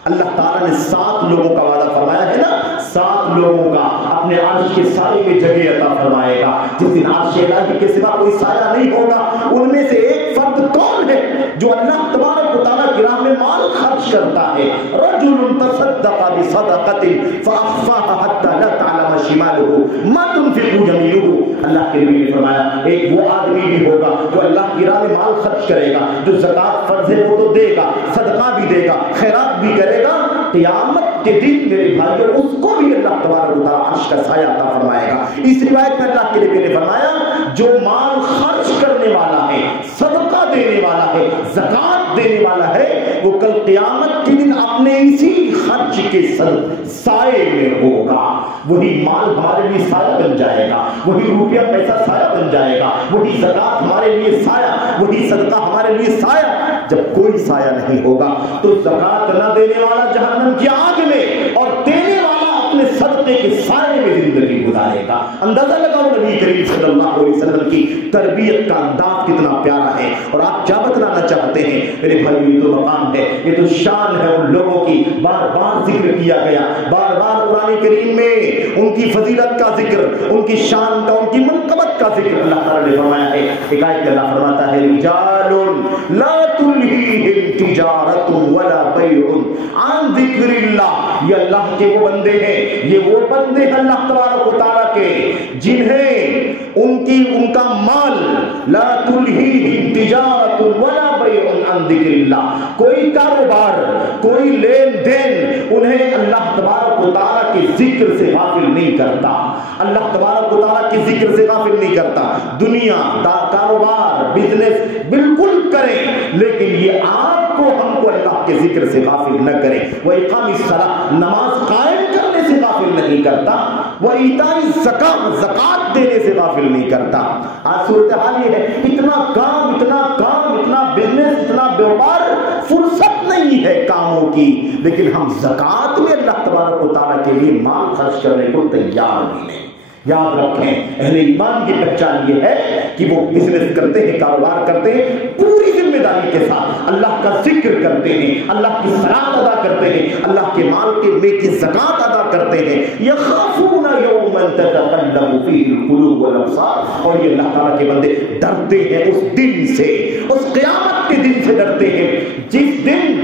اللہ تعالیٰ نے 7 لوگوں کا وعدہ فرمایا ہے نا، 7 لوگوں کا اپنے عرش کے سائے میں جگہ عطا فرمائے گا جس دن عرش الہی کے سوا کوئی سایہ نہیں ہوگا. ان میں سے ایک فرد کون ہے جو اللہ تبارک و تعالیٰ کی راہ میں مال خرچ کرتا ہے؟ رجل تصدق بصدقۃ فاخفاها حتى لا تعلم شماله ما تنفق يمينه. اللہ کے نبی نے فرمایا ایک وہ آدمی بھی ہوگا جو اللہ کی راہ میں مال خرچ کرے گا، جو زکات فرض ہے وہ تو دے گا، صدقہ بھی دے گا، خیرات بھی کرے گا. قیامت کے دن میرے بھائیوں اس کو بھی اللہ تبارک و تعالیٰ عرش کا سایہ عطا فرمائے گا. اس روایت میں اللہ کے نبی نے فرمایا جو مال خرچ کرنے والا ہے، صدقہ دینے والا ہے، زکات دینے والا ہے، وہ کل قیامت کے دن اپنے اسی خرچ کے سائے میں ہوگا. وہی مال ہمارے لیے سایہ بن جائے گا، وہی روپیہ پیسہ سایہ بن جائے گا، وہی زکات ہمارے لیے سایہ، وہی صدقہ ہمارے لیے سایہ. جب کوئی سایہ نہیں ہوگا تو زکات نہ دینے والا جہنم کی آگ میں اور دینے والا اپنے صدقے کے سائے میں زندگی گزارے گا. اندازہ لگاؤ نبی کریم صلی اللہ علیہ وسلم کی تربیت کا انداز کتنا پیارا ہے. اور آپ کیا بتلانا چاہتے ہیں میرے بھائی؟ یہ تو مقام ہے، یہ تو شان ہے ان لوگوں کی. بار بار ذکر کیا گیا، بار بار قرآن کریم میں ان کی فضیلت کا ذکر، ان کی شان کا، ان کی منقبت کا ذکر اللہ تعالیٰ نے فرمایا ہے. ایک آیت میں اللہ فرماتا ہے رجال لا تلہیہم تجارت ولا بیع عن ذکر اللہ. یہ اللہ کے وہ بندے ہیں، یہ وہ بندے ہیں اللہ تبارک و تعالیٰ کے جنہیں ان کا مال لا تلہیہم تجارت ولا بیع عن ذکر اللہ، کوئی کاروبار، کوئی لین دین انہیں اللہ تبارک و تعالیٰ کے ذکر سے غافل نہیں کرتا. اللہ تبارک و تعالیٰ کے ذکر سے غافل نہیں کرتا. دنیا کاروبار بزنس بالکل کریں لیکن یہ آپ کو ہم کو اللہ کے ذکر سے غافل نہ کریں. وہ اقام الصلاۃ، نماز قائم کرنے سے غافل نہیں کرتا. وہ ایتاء الزکات، زکات دینے سے غافل نہیں کرتا. آج صورتحال یہ ہے اتنا کام، اتنا بزنس، اتنا بیوپار، فرصت نہیں ہے کاموں کی، لیکن ہم زکات میں اللہ تبارک و تعالیٰ کے لیے مال خرچ کرنے کو تیار بھی نہیں. یاد رکھیں اہل ایمان کی پہچان یہ ہے کہ وہ بزنس کرتے ہیں، کاروبار کرتے ہیں، پوری ذمہ داری کے ساتھ اللہ کا ذکر کرتے ہیں، اللہ کی صلاۃ ادا کرتے ہیں، اللہ کے مال میں کی زکات ادا کرتے ہیں. یخافون یوما تتقلب فیہ القلوب والابصار. اور یہ اللہ تعالیٰ کے بندے ڈرتے ہیں اس دن سے، اس قیامت کے دن سے ڈرتے ہیں جس دن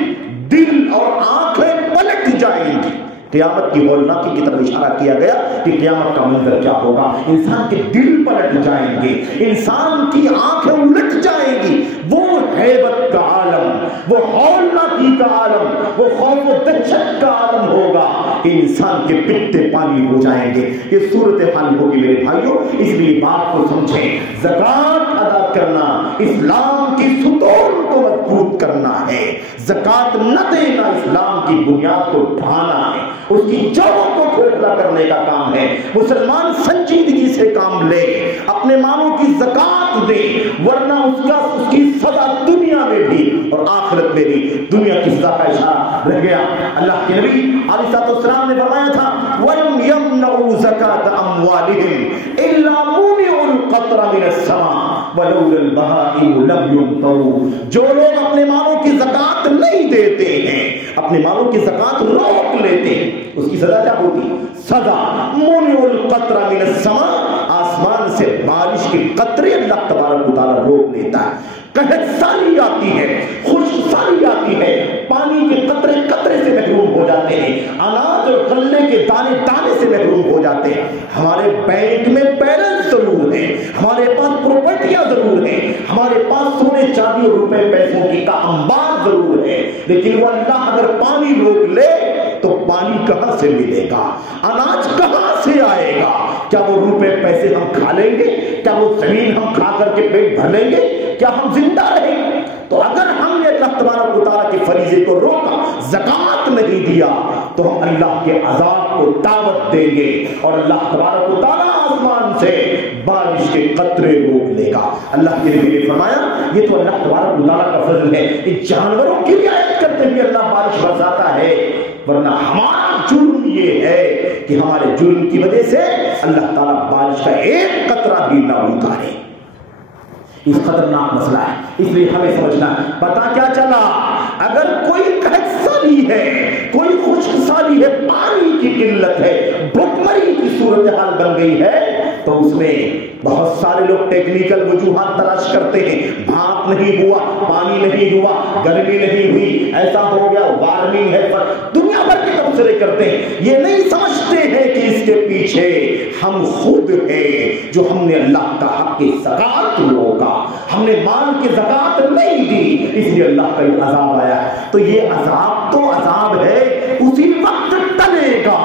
دل اور آنکھیں پلٹ جائیں گی. قیامت کی ہولناکی کی طرف اشارہ کیا گیا کہ قیامت کا منظر کیا ہوگا. انسان کے دل پلٹ جائیں گے، انسان کی آنکھیں الٹ جائیں گی. وہ ہیبت کا عالم، وہ ہولناکی کا عالم، وہ خوف و دہشت کا عالم ہوگا کہ انسان کے پتے پانی ہو جائیں گے. یہ صورتحال ہوگی میرے بھائیوں. اس لیے بات کو سمجھیں، زکات ادا کرنا اسلام کی ستون کو مضبوط کرنا ہے. زکات نہ دینا اسلام کی بنیاد کو ڈھانا ہے، اس کی جڑوں کو کھوکھلا کرنے کا کام ہے. مسلمان سنجیدگی سے کام لے، اپنے مالوں کی زکات دے، ورنہ اس کی سزا دنیا میں بھی اور آخرت میں بھی. دنیا کی سزا کا اشارہ رہ گیا. اللہ کے نبی علیہ السلام نے فرمایا تھا وَلَمْ يَمْنَعُوا زَكَاةَ أَمْوَالِهِمْ إِلَّا مُنِعُوا الْقَطْرَ مِنَ السَّمَاءِ وَلَوْلَا الْبَهَائِمُ لَمْ يُمْطَرُوا. جو لوگ اپنے مالوں کی زکات نہیں دیتے ہیں، اپنے مالوں کی زکات روک لیتے ہیں، اس کی سزا کیا ہوتی؟ سزا منع القطر من السماء، آسمان سے بارش کے قطرے اللہ تبارک و تعالیٰ روک لیتا ہے. قحط سالی آتی ہے, خشک سالی آتی ہے, پانی کے قطرے قطرے سے محروم ہو جاتے ہیں, اناج اور غلے کے دانے دانے سے محروم ہو جاتے ہیں. ہمارے بینک میں بیلنس ضرور ہے, ہمارے پاس پراپرٹیاں ضرور ہیں, ہمارے پاس سونے چاندی اور روپے پیسوں کی کا انبار ضرور ہے, لیکن وہ اللہ اگر پانی روک لے تو پانی کہاں سے ملے گا, اناج کہاں سے آئے گا؟ کیا وہ روپے پیسے ہم کھا لیں گے؟ کیا وہ زمین ہم کھا کر کے پیٹ بھر لیں گے؟ کیا ہم زندہ رہیں گے؟ تو اگر ہم نے اللہ تبارک و تعالیٰ کے فریضے کو روکا, زکوٰۃ نہیں دیا, تو ہم اللہ کے عذاب کو دعوت دیں گے اور اللہ تبارک و تعالیٰ آسمان سے بارش کے قطرے روک لے گا. اللہ کے نبی نے فرمایا یہ تو اللہ تبارک و تعالیٰ کا فضل ہے, ان جانوروں کی رعایت کرتے ہوئے اللہ بارش برساتا ہے, ورنہ ہمارا جرم یہ ہے کہ ہمارے جرم کی وجہ سے اللہ تعالیٰ بارش کا ایک قطرہ بھی نہ اتارے. اس خطرناک مسئلہ ہے, اس لیے ہمیں سمجھنا ہے. پتا کیا چلا, اگر کوئی قحط سالی ہے, کوئی خشک سالی ہے, پانی کی قلت ہے, بھوکمری کی صورتحال بن گئی ہے, تو اس میں بہت سارے لوگ ٹیکنیکل وجوہات تلاش کرتے ہیں. بھاپ نہیں ہوا, پانی نہیں ہوا, گرمی نہیں ہوئی, ایسا ہو گیا, وارمنگ ہے, دنیا بھر کے تبصرے کرتے ہیں. یہ نہیں سمجھتے ہیں کہ اس کے پیچھے ہم خود ہیں جو ہم نے اللہ کا حق کی زکات روکا, ہم نے مال کی زکات نہیں دی, اس لیے اللہ کا یہ عذاب آیا. تو یہ عذاب تو عذاب ہے, اسی وقت ٹلے گا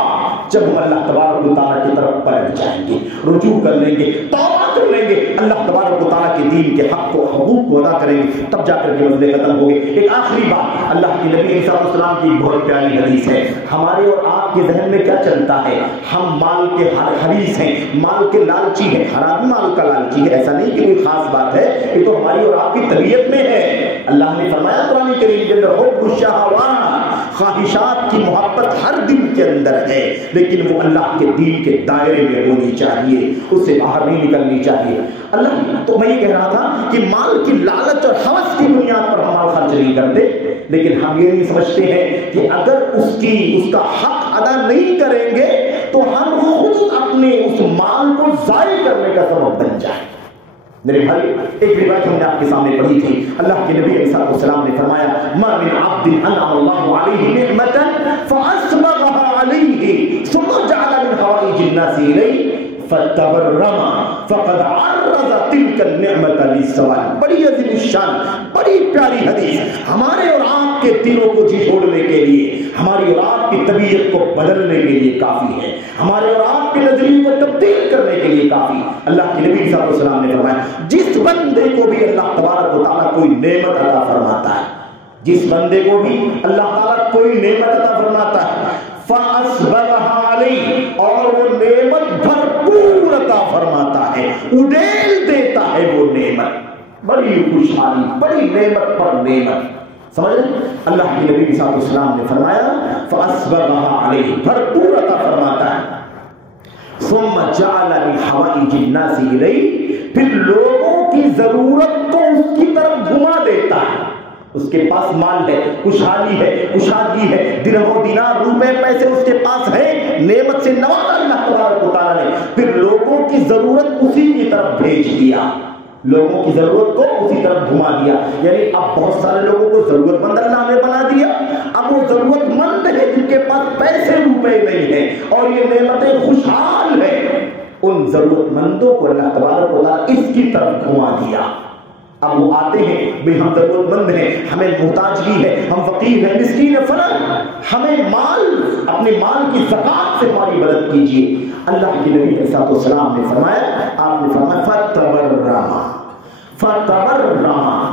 جب ہم اللہ تبارک و تعالیٰ کی طرف پلٹ جائیں گے, رجوع کر لیں گے, توبہ کر لیں گے, اللہ تبارک و تعالیٰ کے دین کے حق کو, حقوق کو ادا کریں گے, تب جا کر کے مسئلے ختم ہو گئے. ایک آخری بات, اللہ کے نبی علیہ السلام کی بہت پیاری حدیث ہے. ہمارے اور آپ کے ذہن میں کیا چلتا ہے؟ ہم مال کے حریص ہیں, مال کے لالچی ہیں. ہر آدمی مال کا لالچی ہے, ایسا نہیں کہ کوئی خاص بات ہے, یہ تو ہماری اور آپ کی طبیعت میں ہے. اللہ نے فرمایا قرآن کریم کے اندر, حب الشہوات, خواہشات کی محبت ہر دل کے اندر ہے, لیکن وہ اللہ کے دین کے دائرے میں ہونی چاہیے, اس سے باہر نہیں نکلنی چاہیے. اللہ تو میں یہ کہہ رہا تھا کہ مال کی لالچ اور ہوس کی بنیاد پر ہم مال خرچ نہیں کرتے, لیکن ہم یہ نہیں سمجھتے ہیں کہ اگر اس کا حق ادا نہیں کریں گے تو ہم خود اپنے اس مال کو ضائع کرنے کا سبب بن جائیں. میرے بھائی, ایک روایت ہم نے آپ کے سامنے پڑھی تھی. اللہ کے نبی علیہ السلام نے فرمایا, ما من عبد انعم اللہ علیہ نعمة فاسبغها علیہ ثم جعل من حوائج الناس الیہ فتبرم فقد عرض تلك النعمة للزوال. بڑی عظیم الشان, بڑی پیاری حدیث, ہمارے اور آپ کے دلوں کو جھوڑنے کے لیے, ہماری اور آپ کی طبیعت کو بدلنے کے لیے کافی ہے, ہمارے اور آپ کے نظریے کو تبدیل کرنے کے لیے کافی. اللہ کے نبی صلی اللہ علیہ وسلم نے فرمایا, جس بندے کو بھی اللہ تبارک و تعالیٰ کوئی نعمت عطا فرماتا ہے, جس بندے کو بھی اللہ تعالیٰ کوئی نعمت عطا فرماتا ہے, فَأَسْبَغَهَا عَلَيْهِ, اور وہ نعمت بھرپور عطا فرماتا ہے, اڈیل دیتا ہے وہ نعمت, بڑی خوشحالی, بڑی نعمت پر نعمت. سمجھ اللہ کے نبی صلی اللہ علیہ وسلم نے فرمایا فَأَسْبَغَهَا عَلَيْهِ, بھرپور عطا فرماتا ہے. ثُمَّ جَعَلَ مِنْ حَوَائِجِ النَّاسِ إِلَيْهِ, پھر لوگوں کی ضرورت کو اس کی طرف گھما دیتا ہے. اس کے پاس مال ہے, خوشحالی ہے, کشادگی ہے, درہم و دینار, روپے پیسے اس کے پاس ہے, نعمت سے نوازا اللہ تبارک و تعالیٰ نے, پھر لوگوں کی ضرورت اسی کی طرف بھیج دیا, لوگوں کی ضرورت کو اسی طرف گھما دیا. یعنی اب بہت سارے لوگوں کو ضرورت مند اللہ نے بنا دیا. اب وہ ضرورت مند ہے جن کے پاس پیسے روپے نہیں ہیں اور یہ نعمتیں خوشحال ہیں, ان ضرورت مندوں کو اللہ تبارک و تعالیٰ اس کی طرف گھما دیا. اب وہ آتے ہیں, بھئی ہم ضرورت مند ہیں, ہمیں محتاجگی ہے, ہم فقیر ہیں, مسکین ہیں, فلاں, ہمیں مال, اپنے مال کی زکات سے ہماری مدد کیجیے. اللہ کے نبی علیہ السلام نے فرمایا, آپ نے فرمایا فتبرم, فتبرم,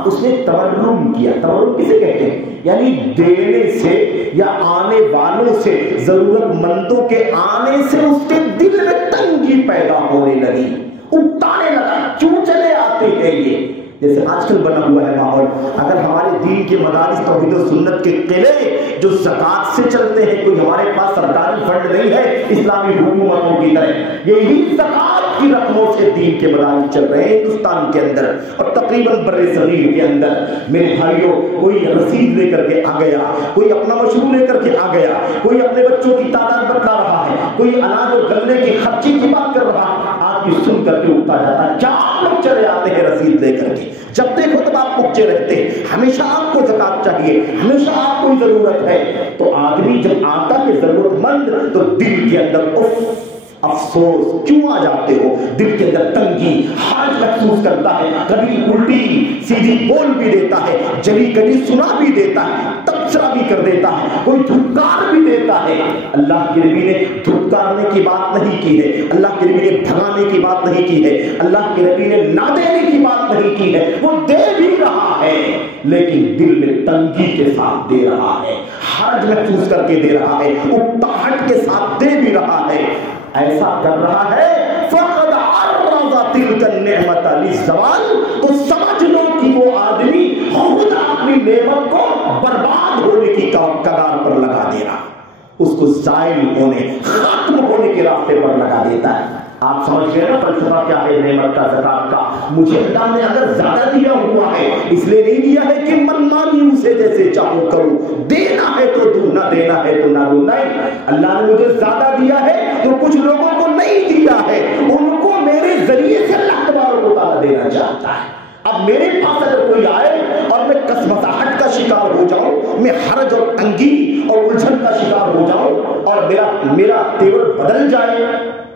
اس نے تبرم کیا. تبرم کسے کہتے ہیں؟ یعنی دینے سے یا آنے والوں سے, ضرورت مندوں کے آنے سے اس کے دل میں تنگی پیدا ہونے لگی, اکتانے لگا, کیوں چلے آتے ہیں یہ. جیسے آج کل بنا ہوا ہے ماحول, اگر ہمارے دین کے مدارس توحید و سنت کے قلعے جو زکات سے چلتے ہیں, کوئی ہمارے پاس سرکاری فنڈ نہیں ہے اسلامی حکومتوں کی طرح, یہی زکات کی رقموں سے دین کے مدارس چل رہے ہیں ہندوستان کے اندر اور تقریباً بر صغیر کے اندر. میرے بھائیوں, کوئی رسید لے کر کے آ گیا, کوئی اپنا مشروع لے کر کے آ گیا, کوئی اپنے بچوں کی تعداد بتلا رہا ہے, کوئی اناج اور غلے کی خرچی کی بات کر رہا ہے. آپ کی سن کر کے اٹھتا جاتا ہے، کیا آپ لوگ چلے آتے ہیں رسید لے کر کے، جب دیکھو تب آپ پہنچے رہتے ہیں، ہمیشہ آپ کو زکات چاہیے، ہمیشہ آپ کو ضرورت ہے۔ تو آدمی جب آتا ہے ضرورت مند تو دل کے اندر افسوس کیوں آ جاتے ہو، دل کے اندر تنگی حرج محسوس کرتا ہے، کبھی الٹی سیدھی بول بھی دیتا ہے، جلی کبھی سنا بھی دیتا ہے، تبصرہ بھی کر دیتا ہے، کوئی دھتکار بھی دیتا ہے۔ اللہ کے نبی نے دھتکارنے کی بات نہیں کی ہے، اللہ کے نبی نے بھگانے کی بات نہیں کی ہے، اللہ کے نبی نے نہ دینے کی بات نہیں کی ہے، وہ دے بھی رہا ہے لیکن دل میں تنگی کے ساتھ دے رہا ہے، حرج محسوس کر کے دے رہا ہے، اکتاہٹ کے ساتھ دے بھی رہا ہے۔ ایسا کر رہا ہے فقد عرض تلک النعمت للزوال، تو سمجھ لو کہ وہ آدمی خود اپنی نعمت کو برباد ہونے کی کگار پر لگا دے رہا، اس کو زائل ہونے ختم ہونے کے راستے پر لگا دیتا ہے۔ آپ سمجھ گئے نا فلسفہ کیا ہے نعمت کا، زکات کا؟ مجھے اللہ نے اگر زیادہ دیا ہوا ہے اس لیے نہیں دیا ہے کہ من مانی اسے جیسے چاہوں کروں، دینا ہے تو دوں، نہ دینا ہے تو نہ دوں، نہیں، اللہ نے مجھے زیادہ دیا ہے تو کچھ لوگوں کو نہیں دیا ہے، ان کو میرے ذریعے سے اللہ تبارک و تعالیٰ دینا چاہتا ہے۔ اب میرے پاس اگر کوئی آئے اور میں کسمساہٹ کا شکار ہو جاؤں، میں حرج اور تنگی اور الجھن کا شکار ہو جاؤں اور میرا تیور بدل جائے،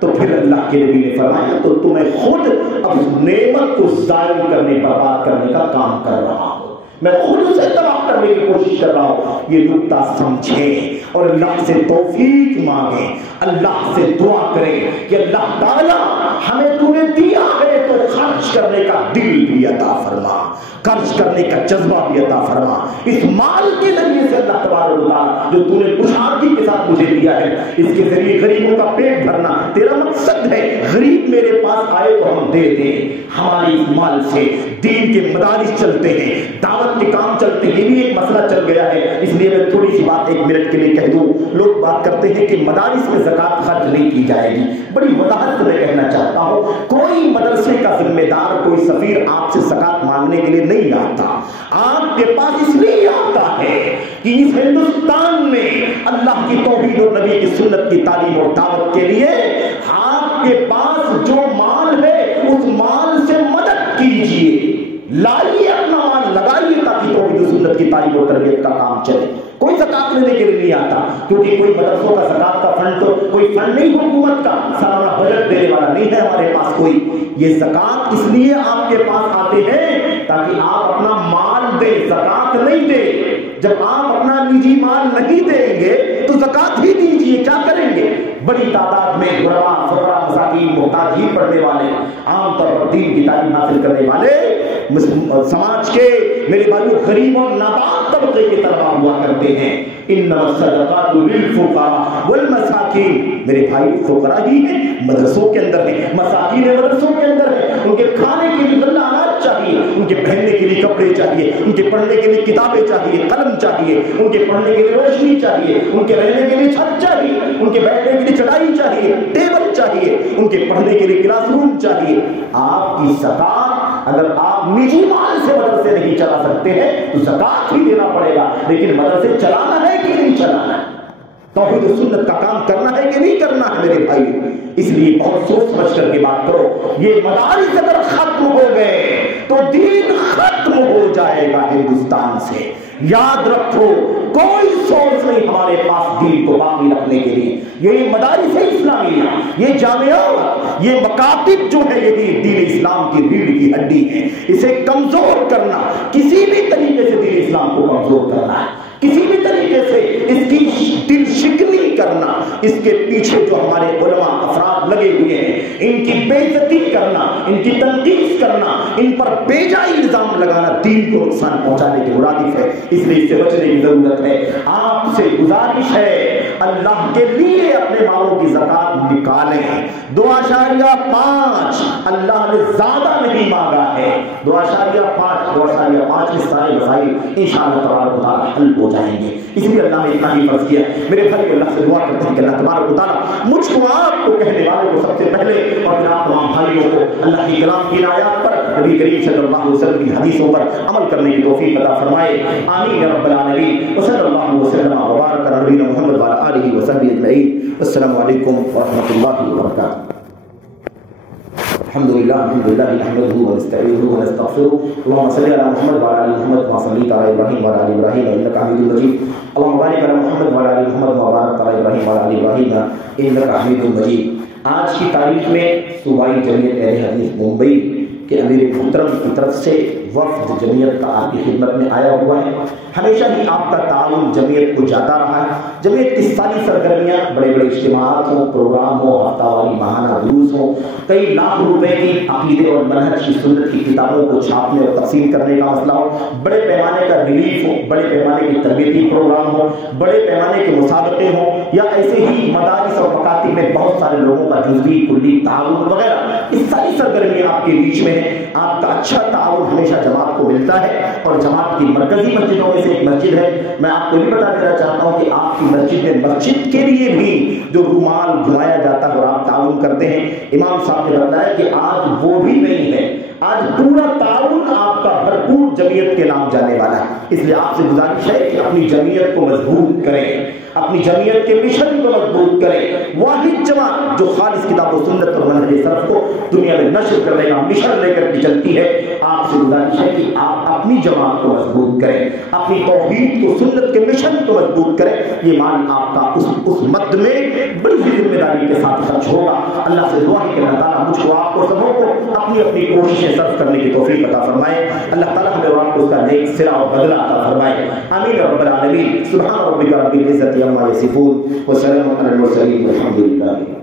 تو پھر اللہ کے نبی نے فرمایا تو تمہیں خود اب نعمت کو ضائع کرنے، برباد کرنے کا کام کر رہا ہوں، میں خود اسے تباہ کرنے کی کوشش کر رہا ہوں۔ یہ نکتہ سمجھیں اور اللہ سے توفیق مانگیں، اللہ سے دعا کریں کہ اللہ تعالیٰ ہمیں تو نے دیا ہے تو خرچ کرنے کا دل بھی عطا فرما، خرچ کرنے کا جذبہ بھی عطا فرما۔ اس مال کے ذریعے سے اللہ تبارک و تعالیٰ جو تو نے خوشحالی کے ساتھ مجھے دیا ہے، اس کے ذریعے غریبوں کا پیٹ بھرنا تیرا مقصد ہے، غریب میرے پاس آئے تو ہم دے دیں۔ ہماری اس مال سے دین کے مدارس چلتے ہیں، دعوت کے کام چلتے ہیں، یہ بھی ایک مسئلہ چل گیا ہے، اس لیے میں تھوڑی سی بات 1 منٹ کے لیے کہہ دوں۔ لوگ بات کرتے ہیں کہ مدارس میں زکات خرچ نہیں کی جائے گی، بڑی وضاحت سے میں کہنا چاہتا ہوں، کوئی مدرسے کا ذمہ دار، کوئی سفیر آپ سے زکات مانگنے کے لیے نہیں آتا، آپ کے پاس اس لیے آتا ہے کہ اس ہندوستان میں اللہ کی توحید اور نبی کی سنت کی تعلیم اور دعوت کے لیے آپ کے پاس جو مال ہے اس مال سے مدد کیجیے، لائیے اپنا مال لگائیے تاکہ توحید و سنت کی تعلیم اور تربیت کا کام چلے۔ کوئی زکات لینے کے لیے نہیں آتا، کیونکہ کوئی مدرسوں کا زکات کا فنڈ تو کوئی فنڈ نہیں حکومت کا، سالانہ بجٹ دینے والا نہیں ہے ہمارے پاس کوئی۔ یہ زکات اس لیے آپ کے پاس آتے ہیں تاکہ آپ اپنا مال دیں، زکات نہیں دیں۔ جب آپ اپنا نجی مال نہیں دیں گے تو زکات ہی دیجیے، کیا کریں گے؟ بڑی تعداد میں غربا، فقراء، مساکین، محتاجین پڑھنے والے، عام طور پر دین کی تعلیم حاصل کرنے والے سماج کے میرے بھائیو غریب اور ناباب طبقے کے طلبا ہوا کرتے ہیں۔ انما الصدقات للفقراء والمساکین، میرے بھائی فقراء ہی ہیں، مدرسوں کے اندر ہیں، مساکین مدرسوں کے اندر ہیں، ان کے کھانے کے لیے غلہ اناج چاہیے، ان کے پہننے کے لیے کپڑے چاہیے، ان کے پڑھنے کے لیے کتابیں چاہیے، قلم چاہیے، ان کے پڑھنے کے لیے روشنی چاہیے، ان کے رہنے کے لیے چھت چاہیے، ان کے بیٹھنے کے لیے چٹائی چاہیے، ٹیبل چاہیے، ان کے پڑھنے کے لیے کلاس روم چاہیے۔ آپ کی زکات اگر آپ نجی مال سے مدرسے نہیں چلا سکتے ہیں تو زکات ہی دینا پڑے گا، لیکن مدرسے چلانا ہے کہ نہیں چلانا ہے، توحید و سنت کا کام کرنا ہے کہ نہیں کرنا ہے میرے بھائی؟ اس لیے بہت سوچ سمجھ کر کے بات کرو۔ یہ مدارس اگر ختم ہو گئے تو دین ختم ہو جائے گا ہندوستان سے، یاد رکھو، کوئی سورس نہیں ہمارے پاس دین کو باقی رکھنے کے لیے۔ یہ مدارس اسلامیہ، یہ جامعات، یہ مکاتب جو ہے یہی دین اسلام کی ریڑھ کی ہڈی ہے۔ اسے کمزور کرنا، کسی بھی طریقے سے دین اسلام کو کمزور کرنا ہے، کسی بھی طریقے سے اس کی دل شکنی کرنا، اس کے پیچھے جو ہمارے علماء افراد لگے ہوئے ہیں ان کی بے عزتی کرنا، ان کی تنقید کرنا، ان پر بے جائے الزام لگانا دین کو نقصان پہنچانے کے مرادف ہے۔ اس لیے اس سے بچنے کی ضرورت ہے۔ آپ سے گزارش ہے اللہ کے لیے اپنے مالوں کی زکات نکالیں۔ 2.5 اللہ نے زیادہ نہیں مانگا ہے، 2.5 کے سارے مسائل انشاءاللہ تبارک و تعالیٰ حل ہو جائیں گے۔ اس لیے اللہ نے اتنا ہی فرض کیا۔ میرے بھائی اللہ سے دعا کرتے ہیں کہ اللہ تبارک و تعالیٰ مجھ کو، آپ کو، کہنے والوں کو سب سے پہلے اور پھر آپ تمام بھائیوں کو اللہ کی کلام کی آیات پر، نبی کریم صلی اللہ علیہ وسلم کی حدیثوں پر عمل کرنے کی توفیق عطا فرمائے۔ آمین یا رب العالمین۔ وصلی اللہ وسلم وبارک علی نبینا محمد وعلی آلہ وصحبہ اجمعین۔ السلام علیکم ورحمۃ اللہ وبرکاتہ۔ الحمد للہ نحمده ونستعینه ونستغفره اللهم صل علی محمد وعلى آل محمد كما صليت على ابراہیم وعلى آل ابراہیم انك حمید مجید اللهم بارک علی محمد وعلى آل محمد كما باركت على ابراہیم وعلى آل ابراہیم انك حمید مجید۔ آج کی تاریخ میں صوبائی جمعیت اہل حدیث ممبئی کے امیر محترم کی طرف سے وفد جمعیت کا آپ کی خدمت میں آیا ہوا ہے۔ ہمیشہ ہی آپ کا تعاون جمعیت کو جاتا رہا ہے۔ جمعیت کی ساری سرگرمیاں، بڑے بڑے اجتماعات ہوں، پروگرام ہو، ہفتہ واری ماہانہ دروس ہوں، کئی لاکھ روپے کی عقیدے اور منہج کی سنت کی کتابوں کو چھاپنے اور تقسیم کرنے کا مسئلہ ہو، بڑے پیمانے کا ریلیف ہو، بڑے پیمانے کے تربیتی پروگرام ہو، بڑے پیمانے کے مسابقے ہوں، یا ایسے ہی مدارس اور مکاتب میں بہت سارے لوگوں کا جزوی کلی تعاون وغیرہ، اس ساری سرگرمیاں آپ کے بیچ میں ہیں۔ آپ کا اچھا تعاون ہمیشہ جماعت کو ملتا ہے، اور جماعت کی مرکزی مسجدوں میں سے ایک مسجد ہے۔ میں آپ کو یہ بتا دینا چاہتا ہوں کہ آپ کی مسجد میں مسجد کے لیے بھی جو رومال گھمایا جاتا ہے اور آپ تعاون کرتے ہیں، امام صاحب نے بتایا کہ آج وہ بھی نہیں ہے، آج پورا تعاون آپ کا بھرپور جمعیت کے نام جانے والا ہے۔ اس لیے آپ سے گزارش ہے کہ اپنی جمعیت کو مضبوط کریں، اپنی جمعیت کے مشن کو مضبوط کریں۔ واحد جماعت جو خالص کتاب و سنت اور منہج سلف کو دنیا میں نشر کرنے کا مشن لے کر کے چلتی ہے، آپ سے گزارش ہے کہ آپ اپنی جماعت کو مضبوط کریں، اپنی توحید کو، سنت کے مشن کو مضبوط کریں۔ یہ مان آپ کا اس مد میں بڑی ذمہ داری کے ساتھ سچ ہوگا۔ اللہ سے دعا ہے کہ اللہ تعالیٰ مجھ کو، آپ کو، سبوں کو اپنی اپنی کوششیں صرف کرنے کی توفیق عطا فرمائے۔ اللہ تعالیٰ ہمیں اور آپ کو اس کا نیک صلہ اور بدلہ عطا فرمائے۔ آمین رب العالمین۔ سبحان ربک رب العزت عما یصفون وسلام علی المرسلین والحمد للہ۔